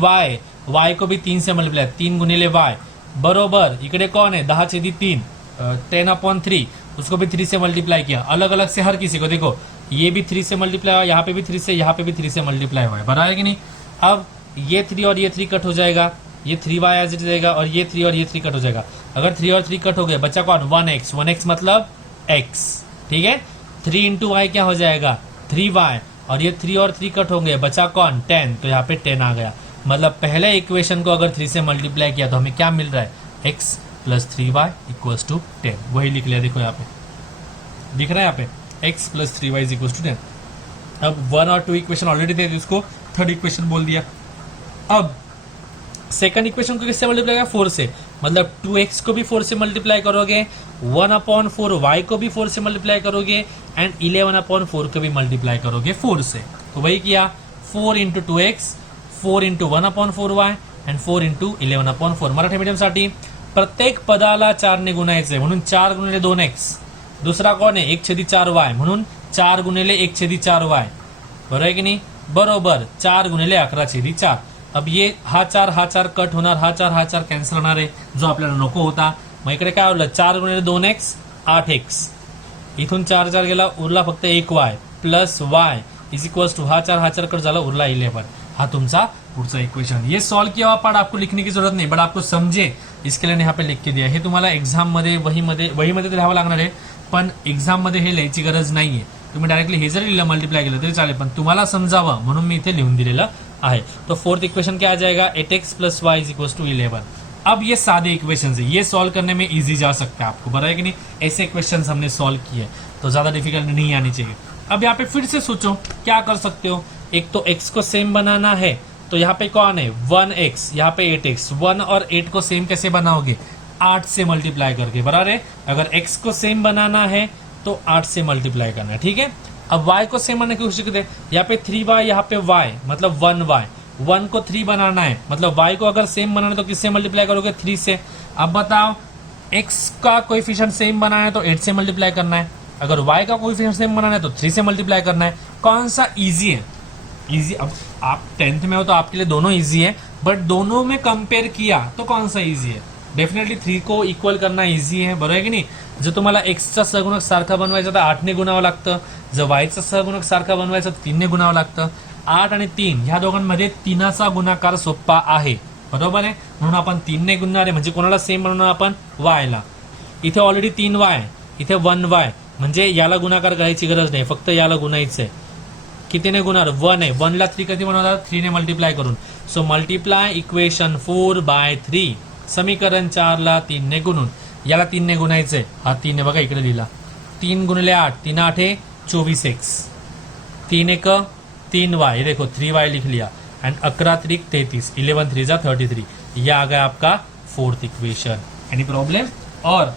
y को भी 3 से मल्टीप्लाई, 3 गुणिले y बरोबर, इकडे कौन है 10/3, 10/3, उसको भी 3 से मल्टीप्लाई किया, अलग अलग से हर किसी को, देखो ये भी 3 से मल्टीप्लाई हुआ, यहाँ पे भी 3 से, यहाँ पे भी 3 से मल्टीप्लाई हुआ है, बराबर है कि नहीं। अब ये 3 और ये 3 कट हो जाएगा, ये 3y एज इट रहेगा, और ये 3 और ये 3 कट हो जाएगा। अगर 3 और 3 कट हो गए बच्चा कौन, 1x मतलब x, ठीक है। 3 इंटू वाई क्या हो जाएगा 3y, और ये 3 और 3 कट हो गए बचा कौन 10, तो यहाँ पे 10 आ गया। मतलब पहले इक्वेशन को अगर 3 से मल्टीप्लाई किया तो हमें क्या मिल रहा है, x plus 3y equals to 10, वही लिख लिया, देखो यहाँ पे दिख रहा है, यहाँ पे x plus 3y is equals to 10। अब 1 और 2 इक्वेशन ऑलरेडी थे, इसको थर्ड इक्वेशन बोल दिया। अब सेकंड इक्वेशन को किससे मल्टीप्लाई करेगा, 4 से, मतलब 2x को भी 4 से मल्टीप्लाई करोगे, 1/4y को भी 4 से मल्टीप्लाई करोगे, एंड 11/4 को भी मल्टीप्लाई करोगे 4 से। तो वही किया, 4 into 2x, 4 into 1/4y and 4 into 11/4। Marathi medium साठी प्रत्येक पदाला 4 ने गुणायचंय, म्हणून 4 गुणिले 2x, दुसरा कोण आहे 1/4y, म्हणून 4 गुणिले 1/4y, बरोबर आहे की नाही, बरोबर 4 गुणिले 11/4। अब ये हा 4 कट होणार, हा 4 कॅन्सल होणार आहे, जो आपल्याला नको होता। मग इकडे काय उरलं, 4 गुणिले 2x 8x, इथून 4 गेला, उरला फक्त 1y plus y is equals to हा 4 कट झाला, उरला 11। हा तुमचा पुढचा इक्वेशन। ये सॉल्व किया हुआ पार्ट आपको लिखने की जरूरत नहीं, बट आपको समझे इसके लिए यहाँ पे लिख के दिया। हे तुम्हाला एक्झाम मध्ये वही मध्ये तर लिहावं लागणार आहे, पण एक्झाम मध्ये हे लिहायची गरज नाहीये, तुम्ही डायरेक्टली हे जरी लिहिलं मल्टीप्लाई केलं तरी चालेल, पण तुम्हाला समजावं म्हणून मी इथे लिहून दिलेलं आहे। तो फोर्थ इक्वेशन क्या आ जाएगा, 8x plus Y is equals to 11। अब ये सादे इक्वेशन है, ये सॉल्व करने में इजी जा सकता है आपको, बराबर है कि नहीं। ऐसे क्वेश्चन हमने सॉल्व किए तो ज्यादा डिफिकल्ट नहीं आनी चाहिए। अब यहाँ पे फिर से सोचो क्या कर सकते हो, एक तो x को सेम बनाना है, तो यहाँ पे कौन है 1x, यहाँ पे 8x, 1 और 8 को सेम कैसे बनाओगे, 8 से मल्टीप्लाई करके, बराबर है। अगर x को सेम बनाना है तो 8 से मल्टीप्लाई करना है, ठीक है। अब y को सेम बनाने की कोशिश करते हैं, यहाँ पे 3y, यहाँ पे y मतलब 1y, 1 को 3 बनाना है, मतलब y को अगर सेम बनाना है तो किससे मल्टीप्लाई करोगे 3 से। अब बताओ x का कोएफिशिएंट सेम बनाना है तो 8 से मल्टीप्लाई करना है, अगर y का कोएफिशिएंट सेम बनाना है तो 3 से मल्टीप्लाई करना है। कौन सा इजी है, इजी। अब आप 10th में हो तो आपके लिए दोनों इजी है, बट दोनों में कंपेयर किया तो कौन सा इजी है, डेफिनेटली 3 को इक्वल करना इजी है, बरोबर आहे की नाही। जर तुम्हाला एक्सचा सहगुणक सारखा बनवायचा तर 8 ने गुणावं लागतं, जर वायचा सहगुणक सारखा बनवायचा तर 3 ने गुणावं लागतं। 8 आणि 3 ह्या दोघांमध्ये 3चा गुणाकार सोपा आहे, बरोबर आहे, म्हणून आपण 3 ने गुणणार आहे, म्हणजे कोणाला सेम बनवणार आपण वायला। इथे ऑलरेडी 3y, इथे 1y, म्हणजे याला गुणाकार करायची गरज नाही, फक्त याला गुणायचं आहे। कितीने गुणार 1 आहे, 1 ला 3 कधी बनवणार 3 ने मल्टीप्लाई करून। सो मल्टीप्लाय इक्वेशन 4/3, समीकरण 4 ला 3 ने गुणून, याला 3 ने गुणायचंय, हा 3 ने बघा इकडे लिहिला, 3 गुणिले 8, 3 8 24x, 3 1 3y, देखो 3y लिख लिया, एंड 11 3 33, 11 3 33, यह आ गया आपका फोर्थ इक्वेशन। Any problem. और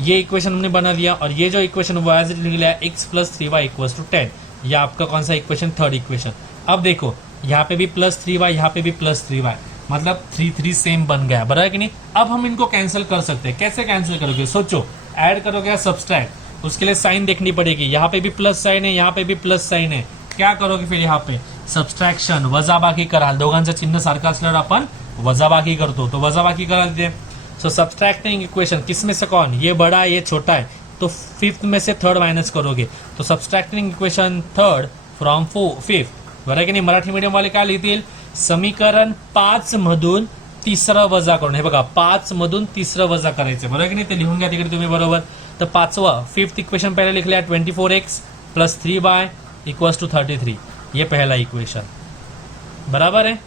ये इक्वेशन हमने बना दिया, और ये जो इक्वेशन वो एज इट लिख लिया x plus 3y equals to 10, यह आपका कौन सा इक्वेशन, थर्ड इक्वेशन। अब देखो यहाँ पे भी प्लस 3y, यहाँ पे भी प्लस 3y, मतलब 3 3 सेम बन गया, बराबर है कि नहीं। अब हम इनको कैंसिल कर सकते हैं। कैसे कैंसिल करोगे, सोचो। ऐड करोगे या सब्सट्रैक्ट, उसके लिए साइन देखनी पड़ेगी। यहाँ पे भी प्लस साइन है, यहाँ पे भी प्लस साइन है। क्या करोगे फिर यहाँ पे सबस्ट्रॅक्शन, वजाबाकी कराल। दोघांचं चिन्ह सारखं असल्यावर आपण वजाबाकी करतो, तो वजाबाकी कराल तिथे। सो सब्सट्रैक्टिंग इक्वेशन, किसमें से कौन, ये बड़ा है ये छोटा है, तो फिफ्थ में से थर्ड माइनस करोगे, तो subtracting equation third from fifth, बरं की नाही। मराठी मीडियम वाले काय लिहितील, समीकरण 5 मधून तिसरं वजा करून, हे बघा 5 मधून तिसरं वजा करायचं, बरं की नाही, ते लिहून घ्या तिकडे तुम्ही बरोबर। तर पाचवा फिफ्थ इक्वेशन पहले लिख लिया 24x + 3y = 33, ये पहला इक्वेशन, बराबर है।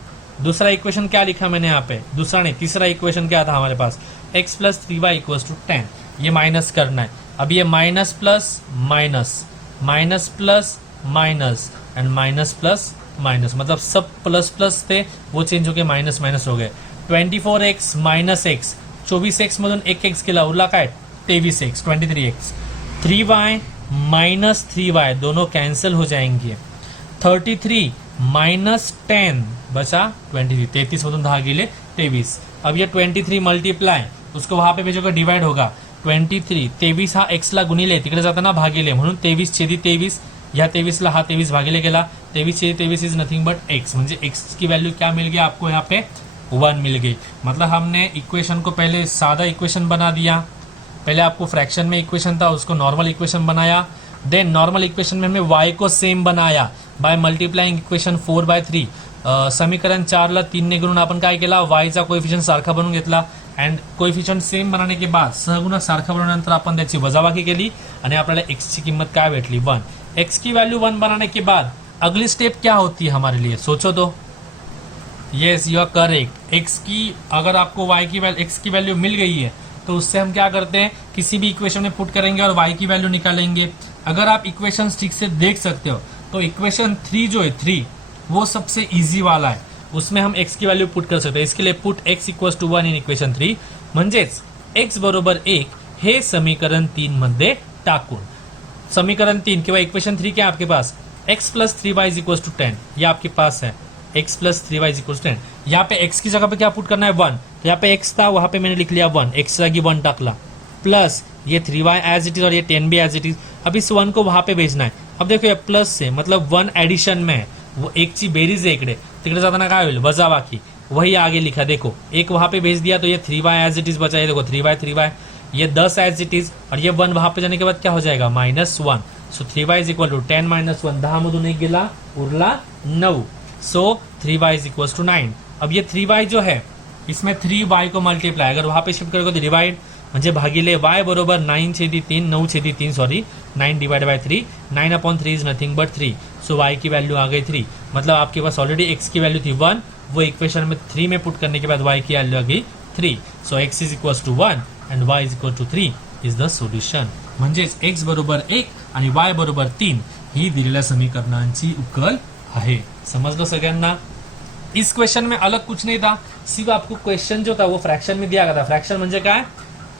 दूसरा इक्वेशन क्या लिखा मैंने यहाँ पे, दूसरा नहीं तीसरा इक्वेशन क्या था हमारे पास, x + 3y = 10, ये माइनस करना है। अब ये minus plus minus, minus plus minus and minus plus minus, मतलब सब प्लस प्लस थे वो चेंज हो गए माइनस माइनस हो गए। 24x - x, 24x मधून 1x गेला, उरला काय 23x, 23x। 3y - 3y दोनों कैंसिल हो जाएंगे। 33 - 10 बचा 23, 33 मधून 10 गेले 23। अब ये 23 मल्टीप्लाय, उसको वहां पे भेजोगे डिवाइड होगा 23, 23 हा x ला गुणिले, तिकडे जाताना भागिले, म्हणून 23/23, या 23 ला हा 23 भागिले गेला, 23/23 इज नथिंग बट x, म्हणजे x की वैल्यू क्या मिल गई आपको यहाँ पे 1 मिल गई। मतलब हमने इक्वेशन को पहले सादा इक्वेशन बना दिया, पहले आपको फ्रैक्शन में इक्वेशन था उसको नॉर्मल इक्वेशन बनाया, देन नॉर्मल इक्वेशन में हमने y को सेम बनाया बाय मल्टीप्लाइंग इक्वेशन 4/3। समीकरण 4 ला 3 ने गुणून आपण काय केला, y चा कोएफिशिएंट सारखा बनवून घेतला, अँड कोएफिशिएंट सेम बनाने के बाद सहगुणक सारखा बनवल्यानंतर आपण त्याची वजाबाकी केली आणि आपल्याला x ची किंमत काय भेटली 1। x की वैल्यू 1 बनाने के बाद अगली स्टेप क्या होती है हमारे लिए, सोचो तो। Yes you are correct. x की अगर आपको y की x की वैल्यू मिल गई है तो उससे हम क्या करते हैं, किसी भी इक्वेशन में पुट करेंगे और y की वैल्यू निकालेंगे। अगर आप इक्वेशन ठीक से देख सकते हो तो इक्वेशन 3 जो है 3 वो सबसे इजी वाला है, उसमें हम x की वैल्यू पुट कर सकते हैं। इसके लिए पुट x = 1 इन इक्वेशन 3, म्हणजेच x बरोबर 1 हे समीकरण 3 मध्ये टाकून, समीकरण 3 किंवा इक्वेशन 3 क्या है आपके पास, x + 3y = 10, ये आपके पास है x + 3y = 10। यहाँ पे x की जगह पे क्या पुट करना है 1, तो यहाँ पे x था वहां पे मैंने लिख लिया 1, x जागी 1 टाकला, प्लस ये 3y एज इट इज और ये 10 भी एज इट इज। अब इस 1 को वहां पे भेजना है। अब देखो ये प्लस से मतलब 1 एडिशन में है, वो एक ची बेरीज है, इकडे तिकडे जाताना काय होईल वजाबाकी, वही आगे लिखा, देखो एक वहां पे भेज दिया तो ये 3y एज इट इज बचा, ये देखो 3y, ये 10 एज इट इज, और ये 1 वहां पे जाने के बाद क्या हो जाएगा -1। सो 3y = 10 - 1, 10 मधून 1 गेला, उरला 9, सो 3y = 9। अब ये 3y जो है इसमें 3y को मल्टीप्लाई, अगर वहां पे शिफ्ट करोगे तो डिवाइड, म्हणजे भागिले y बरोबर 9/3, 9/3 sorry 9 / 3, 9/3 is nothing but 3, so y की वैल्यू आ गई 3। मतलब आपके पास ऑलरेडी x की वैल्यू थी 1, वो इक्वेशन में 3 में पुट करने के बाद y की वैल्यू आ गई 3, सो x = 1 and y = 3 is the solution. म्हणजेच x बरोबर 1 आणि y बरोबर 3 ही दिलेल्या समीकरणांची उकल आहे। समजलं सगळ्यांना। इस क्वेश्चन में अलग कुछ नहीं था, सिर्फ आपको क्वेश्चन जो था वो फ्रैक्शन में दिया गया था। फ्रैक्शन म्हणजे काय,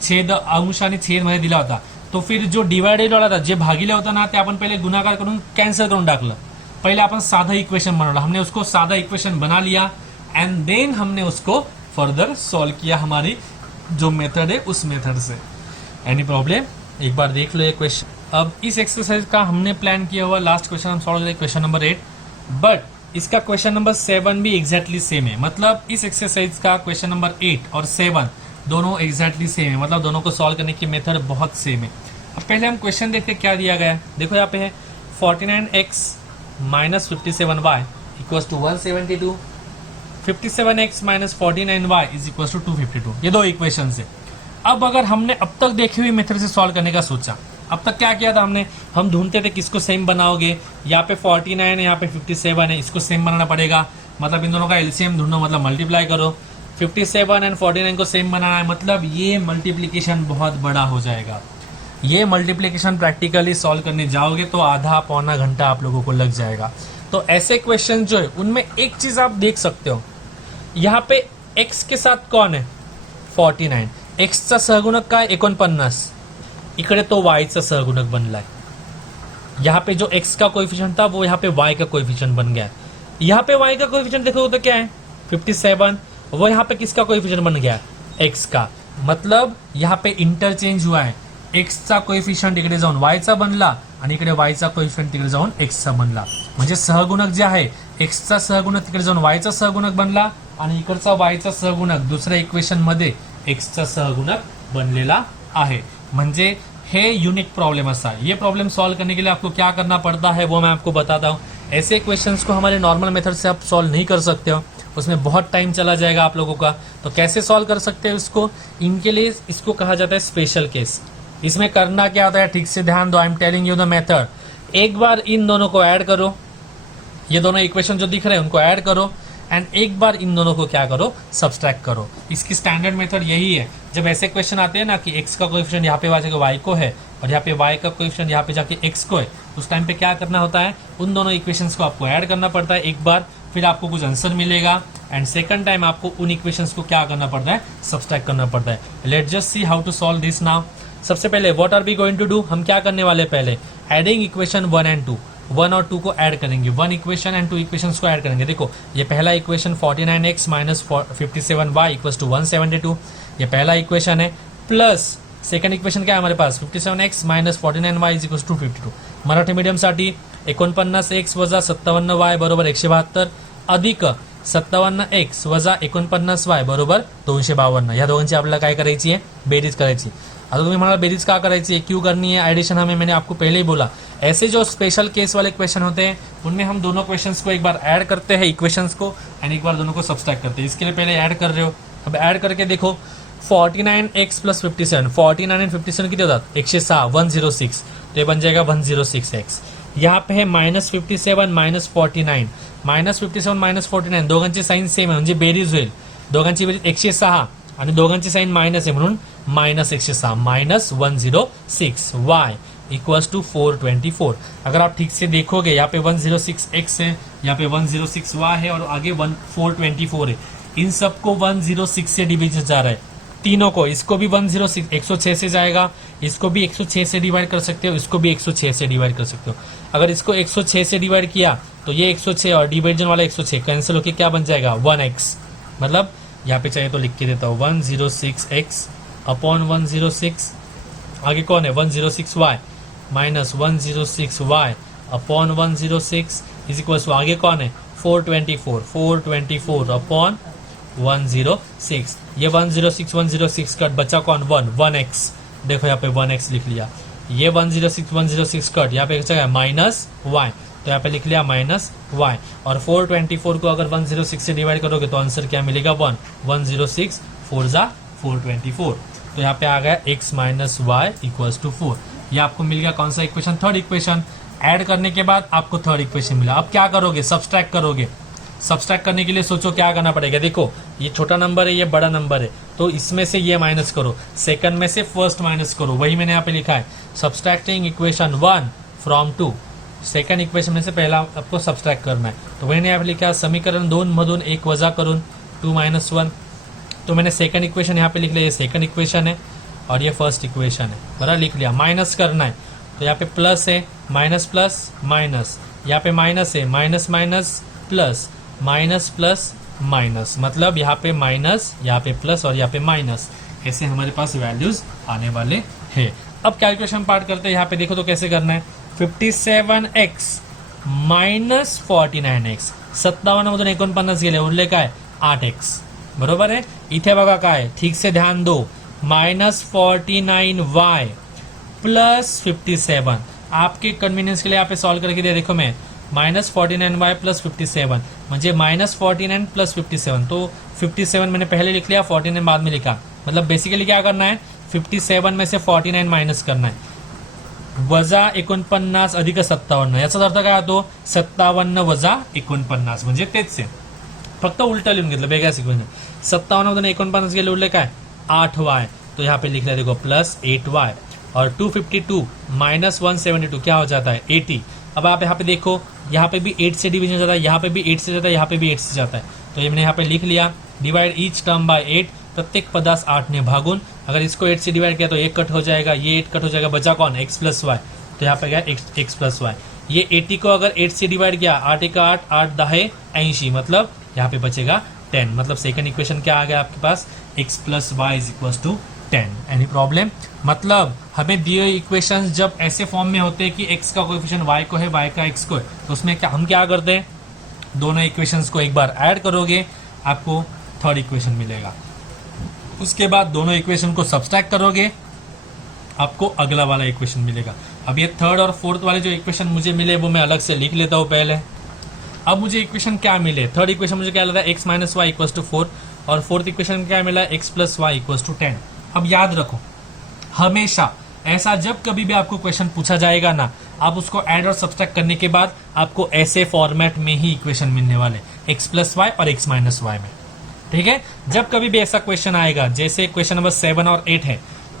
छेद अंश आणि छेद मध्ये दिला होता, तो फिर जो डिवाइडेड वाला था, जे भागिले होता ना ते आपण पहिले गुणाकार करून कॅन्सल करून टाकलं। पहिले आपण साधा इक्वेशन बनवला, हमने उसको साधा इक्वेशन बना लिया एंड देन हमने उसको फर्दर सॉल्व किया हमारी जो मेथड है उस मेथड से। एनी प्रॉब्लम, एक बार देख लो ये क्वेश्चन। अब इस एक्सरसाइज का हमने प्लान किया हुआ लास्ट क्वेश्चन हम सॉल्व करें, क्वेश्चन नंबर 8, बट इसका क्वेश्चन नंबर 7 भी एग्जैक्टली सेम है। मतलब इस एक्सरसाइज का क्वेश्चन नंबर 8 और 7 दोनों एग्जैक्टली सेम है, मतलब दोनों को सॉल्व करने की मेथड बहुत सेम है। अब पहले हम क्वेश्चन देखते हैं क्या दिया गया है। देखो यहाँ पे है 49x - 57y = 172, 57x - 49y = 252, ये दो इक्वेशन है। अब अगर हमने अब तक देखी हुई मेथड से सॉल्व करने का सोचा, अब तक क्या किया था हमने, हम ढूंढते थे किसको सेम बनाओगे, यहाँ पे 49 है, यहाँ पे 57 है, इसको सेम बनाना पड़ेगा, मतलब इन दोनों का एलसीएम ढूंढो, मतलब मल्टीप्लाई करो। 57 एंड 49 को सेम बनाना है, मतलब ये मल्टीप्लीकेशन बहुत बड़ा हो जाएगा। ये मल्टीप्लीकेशन प्रैक्टिकली सॉल्व करने जाओगे तो आधा पौना घंटा आप लोगों को लग जाएगा। तो ऐसे क्वेश्चन जो है उनमें एक चीज आप देख सकते हो, यहाँ पे x के साथ कौन है 49, x चा सहगुणक काय 49, इकडे तो y चा सहगुणक बनलाय। यहाँ पे जो x का कोएफिशिएंट था वो यहाँ पे y का कोएफिशिएंट बन गया है। यहाँ पे y का कोएफिशिएंट देखो तो क्या है 57, वो यहाँ पे किसका कोएफिशिएंट बन गया, x का, मतलब यहाँ पे इंटरचेंज हुआ है, x चा कोएफिशिएंट इकडे जाऊन y चा बनला आणि इकडे y चा कोएफिशिएंट तिकडे जाऊन x चा बनला, म्हणजे सहगुणक जे आहे x चा सहगुणक तिकडे जाऊन y चा सहगुणक बनला आणि इकडचा y चा सहगुणक दुसऱ्या इक्वेशन मध्ये x चा सहगुणक बनलेला आहे. म्हणजे है यूनिक प्रॉब्लम ऐसा. ये प्रॉब्लम सॉल्व करने के लिए आपको क्या करना पड़ता है वो मैं आपको बताता हूँ. ऐसे क्वेश्चंस को हमारे नॉर्मल मेथड से आप सॉल्व नहीं कर सकते हो, उसमें बहुत टाइम चला जाएगा आप लोगों का. तो कैसे सॉल्व कर सकते हो इसको, इनके लिए इसको कहा जाता है स्पेशल केस. इसमें करना क्या होता है, ठीक से ध्यान दो, I am telling you the method. एक बार इन दोनों को ऐड करो, ये दोनों इक्वेशन जो दिख रहे हैं उनको ऐड करो, एंड एक बार इन दोनों को क्या करो, सब्सट्रैक्ट करो. इसकी स्टैंडर्ड मेथड यही है. जब ऐसे क्वेश्चन आते हैं ना कि x का कोएफिशिएंट यहाँ पे जाके y को है और यहाँ पे y का कोएफिशिएंट यहाँ पे जाके x को है, उस टाइम पे क्या करना होता है, उन दोनों इक्वेशंस को आपको ऐड करना पड़ता है एक बार, फिर आपको कुछ आंसर मिलेगा, एंड सेकंड टाइम आपको उन इक्वेशंस को क्या करना पड़ता है, सब्सट्रैक्ट करना पड़ता है. Let's just see how to solve this now. सबसे पहले what are we going to do, हम क्या करने वाले, पहले एडिंग इक्वेशन 1 एंड 2, 1 और 2 को ऐड करेंगे, 1 इक्वेशन एंड 2 इक्वेशंस को ऐड करेंगे. देखो ये पहला equation 49x minus 57y equals to 172, ये पहला इक्वेशन है, प्लस सेकंड इक्वेशन क्या है हमारे पास, 57x minus 49y equals to 52. Marathi medium साठी 49x वजा 57y बरोबर 172 अधिक 57x वजा 49y बरोबर 252. ह्या दोघांची आपल्याला काय करायची आहे, बेरीज करायची. आता तुम्ही म्हणाला बेरीज का करायची है, क्यों करनी है, एडिशन हमें, मैंने आपको पहले ही बोला, ऐसे जो स्पेशल केस वाले क्वेश्चन होते हैं उनमें हम दोनों क्वेश्चंस को एक बार ऐड करते हैं इक्वेशंस को, एंड एक बार दोनों को सब्सट्रैक्ट करते हैं. इसके लिए पहले ऐड कर रहे हो, अब ऐड करके देखो 49x प्लस 57, 49 एंड 57 किती होतात, 106, 106, तो ये बन जाएगा 106x. यहाँ पे है माइनस 57 माइनस 49, माइनस 57 माइनस 49, दोघांची साईन सेम आहे म्हणजे बेरीज होईल, दोघांची बेरीज 106 आणि दोघांची साईन मायनस आहे म्हणून minus 106 minus 106y equals to 424. अगर आप ठीक से देखोगे यहाँ पे 106x है, यहाँ पे 106y है और आगे 424 है. इन सबको 106 से डिवाइड जा रहा है, तीनों को. इसको भी 106 106 से जाएगा, इसको भी 106 से डिवाइड कर सकते हो, इसको भी 106 से डिवाइड कर सकते हो. अगर इसको 106 से डिवाइड किया तो ये 106 और डिवाइजन वाला 106 कैंसिल होकर क्या बन जाएगा, 1x. मतलब यहाँ पे चाहिए तो लिख के देता हूँ 106x अपॉन 106, आगे कौन है 106y minus 106y upon 106 is equals to आगे कौन है 424 अपॉन 106. ये 106 कट बचा कौन 1x. देखो यहाँ पे 1x लिख लिया, ये 106 कट यहाँ पे है माइनस y, तो यहाँ पे लिख लिया माइनस y. और 424 को अगर 106 से डिवाइड करोगे तो आंसर क्या मिलेगा 1, 106 4 जा 424. तो यहाँ पे आ गया x minus Y equals to 4. ये आपको मिल गया कौन सा इक्वेशन, थर्ड इक्वेशन. ऐड करने के बाद आपको थर्ड इक्वेशन मिला. अब क्या करोगे, सब्सट्रैक्ट करोगे. सब्सट्रैक्ट करने के लिए सोचो क्या करना पड़ेगा. देखो ये छोटा नंबर है, ये बड़ा नंबर है, तो इसमें से ये माइनस करो, सेकंड में से फर्स्ट माइनस करो, वही मैंने यहाँ पे लिखा है. Subtracting equation 1 from 2, second equation में से पहला आपको सब्सट्रैक्ट करना है. तो मैंने यहाँ पे लिखा समीकरण 2 मधून 1 वजा करून 2 माइनस 1. तो मैंने सेकंड इक्वेशन यहाँ पे लिख लिया, ये सेकंड इक्वेशन है और ये फर्स्ट इक्वेशन है, बराबर लिख लिया. माइनस करना है तो यहाँ पे प्लस है, माइनस प्लस माइनस, यहाँ पे माइनस है, minus minus plus, minus plus minus, मतलब यहाँ पे माइनस, यहाँ पे प्लस और यहाँ पे माइनस, ऐसे हमारे पास वैल्यूज आने वाले हैं. अब कैलकुलेशन पार्ट करते हैं. यहाँ पे देखो तो कैसे करना है, 57x माइनस 49x, 57 मधून 49 गेले, उरले काय 8x, बरोबर आहे. इथे बघा काय, ठीक से ध्यान दो, माइनस 49y प्लस 57. आपके कन्वीनियंस के लिए यहाँ पे सॉल्व करके दिया. देखो मैं माइनस 49y प्लस 57 म्हणजे माइनस 49 प्लस 57. तो 57 मैंने पहले लिख लिया, 49 बाद में लिखा. मतलब बेसिकली क्या करना है, 57 में से 49 माइनस करना है, वजा 49 अधिक 57. याचाच अर्थ काय होतो, 57 वजा 49 म्हणजे तेच आहे, फक्त उलटा लिहून घेतलं वेगळ्या सिक्वेन्स. 57 मधून 49 गेले, उरले काय 8y. तो यहाँ पे लिख लिया देखो प्लस 8y. और 252 माइनस 172 क्या हो जाता है 80. अब आप यहाँ पे देखो, यहाँ पे भी 8 से डिवीजन जाता है, यहाँ पे भी 8 से जाता है, यहाँ पे भी 8 से जाता है. तो ये मैंने यहाँ पे लिख लिया, डिवाइड ईच टर्म बाय 8, प्रत्येक पदार्थ 8 ने भागुन. अगर इसको 8 से डिवाइड किया तो 1 कट हो जाएगा, ये 8 कट हो जाएगा, बचा कौन x प्लस वाई. तो यहाँ पे गया x प्लस वाई. ये 80 को अगर 8 से डिवाइड किया, 8 1 8, 8 10 80, मतलब यहाँ पे बचेगा 10, मतलब सेकंड इक्वेशन क्या आ गया आपके पास, x plus Y is equal to 10। Any problem? मतलब हमें दिए इक्वेशंस जब ऐसे फॉर्म में होते हैं कि x का कोएफिशिएंट y को है, y का x को है, तो उसमें क्या हम क्या करते हैं, दोनों इक्वेशंस को एक बार ऐड करोगे, आपको थर्ड इक्वेशन मिलेगा। उसके बाद दोनों इक्वेशन को सब्सट्रैक्ट करोगे, आपको अगला वाला इक्वेशन मिलेगा। अब ये थर्ड और फोर्थ वाले जो इक्वेशन मुझे मिले वो मैं अलग से लिख लेता हूँ पहले। अब मुझे इक्वेशन क्या मिले, थर्ड इक्वेशन मुझे क्या लगा, x minus Y equal to 4, और फोर्थ इक्वेशन क्या मिला, x plus Y equal to 10। अब याद रखो, हमेशा ऐसा जब कभी भी आपको क्वेश्चन पूछा जाएगा ना, आप उसको ऐड और सब्सट्रैक्ट करने के बाद आपको ऐसे फॉर्मेट में ही इक्वेशन मिलने वाले, x प्लस वाई और x माइनस वाई में। ठीक है, जब कभी भी ऐसा क्वेश्चन आएगा, जैसे क्वेश्चन नंबर 7 और 8 है,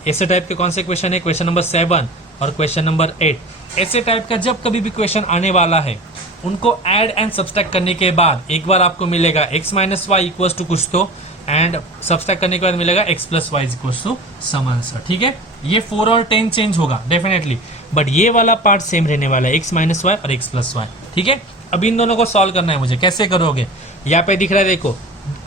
ऐसे टाइप के कौन से क्वेश्चन है, क्वेश्चन नंबर 7 और क्वेश्चन नंबर 8, ऐसे टाइप का जब कभी भी क्वेश्चन आने वाला है, उनको ऐड एंड सब्सट्रैक्ट करने के बाद एक बार आपको मिलेगा x minus Y equal to कुछ तो, एंड सब्सट्रैक्ट करने के बाद मिलेगा x plus Y equal to some answer. ठीक है, ये 4 और 10 चेंज होगा डेफिनेटली, बट ये वाला पार्ट सेम रहने वाला है, x माइनस वाई और x प्लस वाई। ठीक है, अब इन दोनों को सॉल्व करना है मुझे। कैसे करोगे, यहाँ पे दिख रहा है देखो,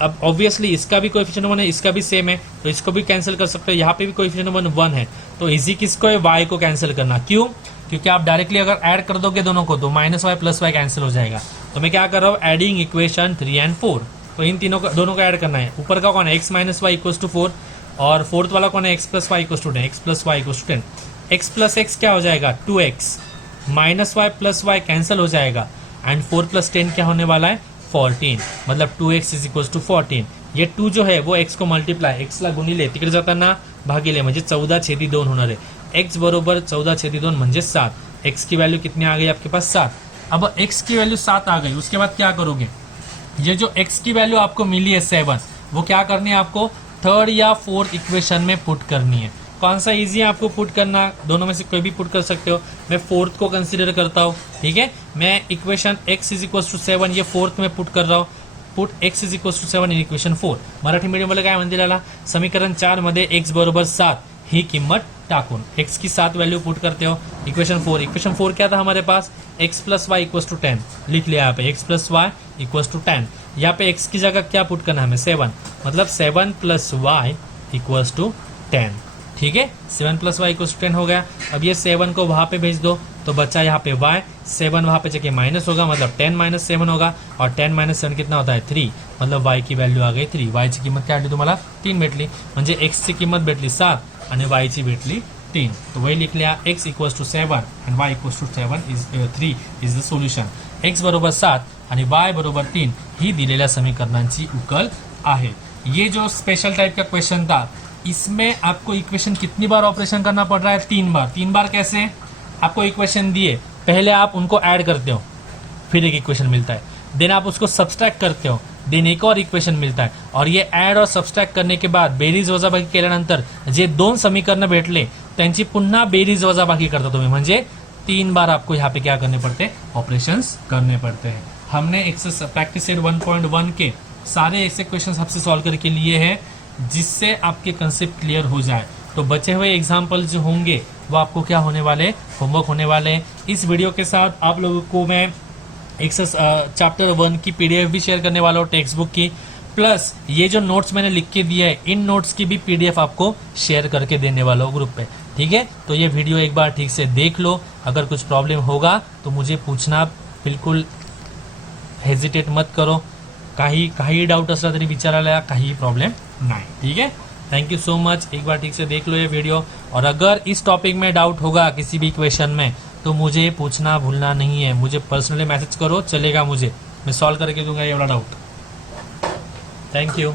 अब ऑब्वियसली इसका भी कोएफिशिएंट 1 है, इसका भी सेम है, तो इसको भी कैंसिल कर सकते हो। यहाँ पे भी कोएफिशिएंट 1 है, तो इजी किसको है, y को कैंसिल करना। क्यों? क्योंकि आप डायरेक्टली अगर ऐड कर दोगे दोनों को तो minus Y plus Y cancel हो जाएगा। तो मैं क्या कर रहा हूँ, एडिंग इक्वेशन 3 एंड 4, तो इन तीनों को दोनों को ऐड करना है। ऊपर का कौन है, x minus Y equal to 4, और फोर्थ वाला कौन है, x plus Y equal to 10, x plus Y equal to 10। x plus X क्या हो जाएगा, 2x, minus Y plus Y cancel हो जाएगा, एंड 4 प्लस 10 क्या होने वाला है, 14, मतलब 2x इज इक्वल टू 14। ये 2 जो है वो x को मल्टीप्लाई, x ला गुणिले तिकडे जाताना भागिले, म्हणजे 14/2 होणार आहे। x बरोबर 14/2 म्हणजे 7, x की वैल्यू कितनी आ गई आपके पास, 7। अब x की वैल्यू 7 आ गई, उसके बाद क्या करोगे, ये जो x की वैल्यू आपको मिली है 7, वो क्या करनी है आपको, थर्ड या फोर्थ इक्वेशन में पुट करनी है। कौन सा इजी है आपको पुट करना, दोनों में से कोई भी पुट कर सकते हो। मैं फोर्थ को कंसीडर करता हूँ। ठीक है, मैं equation x is equal to 7 ये फोर्थ में पुट कर रहा हूँ। Put x is equal to 7 in equation 4। Marathi medium वाले काय म्हणते त्याला, समीकरण 4 मध्ये x बरोबर 7 ही किंमत टाकून x की 7 वैल्यू पुट करते हो। इक्वेशन 4 क्या था हमारे पास, x plus Y equal to 10 लिख लिया यहाँ पे, x plus Y equal to 10। यहाँ पे x की जगह क्या पुट करना है हमें, 7, मतलब 7 प्लस वाई इक्वल टू 10। ठीक है, 7 प्लस वाई इक्वल टू 10 हो गया। अब ये 7 को वहां पे भेज दो, तो बच्चा यहाँ पे y, 7 वहां पे जगह माइनस होगा, मतलब 10 माइनस 7 होगा, और 10 माइनस 7 कितना होता है, 3, मतलब y की व्हॅल्यू आ गई 3। y ची किंमत काय आली तुम्हाला, 3 भेटली, म्हणजे x ची किंमत भेटली 7 आणि y ची भेटली 3। तो वही लिख लिया, x इक्वल्स टू 7 आणि y equals to 3 is the solution. x बरोबर 7 आणि y बरोबर 3 ही दिलेल्या समीकरणांची उकल आहे। ये जो स्पेशल टाइप का क्वेश्चन था, इसमें आपको इक्वेशन कितनी बार ऑपरेशन करना पड़ रहा है, 3 बार। 3 बार कैसे, आपको इक्वेशन दिए, पहले आप उनको ऐड करते हो, फिर एक इक्वेशन मिलता है, देन आप उसको सब्सट्रैक्ट करते हो, देन एक और इक्वेशन मिलता है, और ये ऐड और सब्सट्रैक्ट करने के बाद बेरीज वजाबाकी केल्यानंतर जे 2 समीकरण भेटले त्यांची पुन्हा बेरीज वजाबाकी करता तुम्ही, म्हणजे 3 बार आपको यहाँ पे क्या करने पड़ते, ऑपरेशंस करने पड़ते हैं। हमने एक्सरसाइज प्रैक्टिस सेट 1.1 के सारे ऐसे क्वेश्चन आपसे सॉल्व करके लिए हैं, जिससे आपके कंसेप्ट क्लियर हो जाए। तो बचे हुए एग्जाम्पल जो होंगे वो आपको क्या होने वाले, होमवर्क होने वाले हैं। इस वीडियो के साथ आप लोगों को मैं चैप्टर 1 की PDF भी शेयर करने वाला हूँ, टेक्स्ट बुक की, प्लस ये जो नोट्स मैंने लिख के दिया है, इन नोट्स की भी PDF आपको शेयर करके देने वाला हूँ ग्रुप पे। ठीक है, तो ये वीडियो एक बार ठीक से देख लो, अगर कुछ प्रॉब्लम होगा तो मुझे पूछना, बिल्कुल हेजिटेट मत करो, काही डाउट असला तरी विचारायला काही प्रॉब्लेम नहीं। ठीक है, थैंक यू सो मच। एक बार ठीक से देख लो ये वीडियो, और अगर इस टॉपिक में डाउट होगा किसी भी क्वेश्चन में तो मुझे पूछना भूलना नहीं है, मुझे पर्सनली मैसेज करो, चलेगा, मुझे मैं सॉल्व करके दूंगा ये वाला डाउट। Thank you.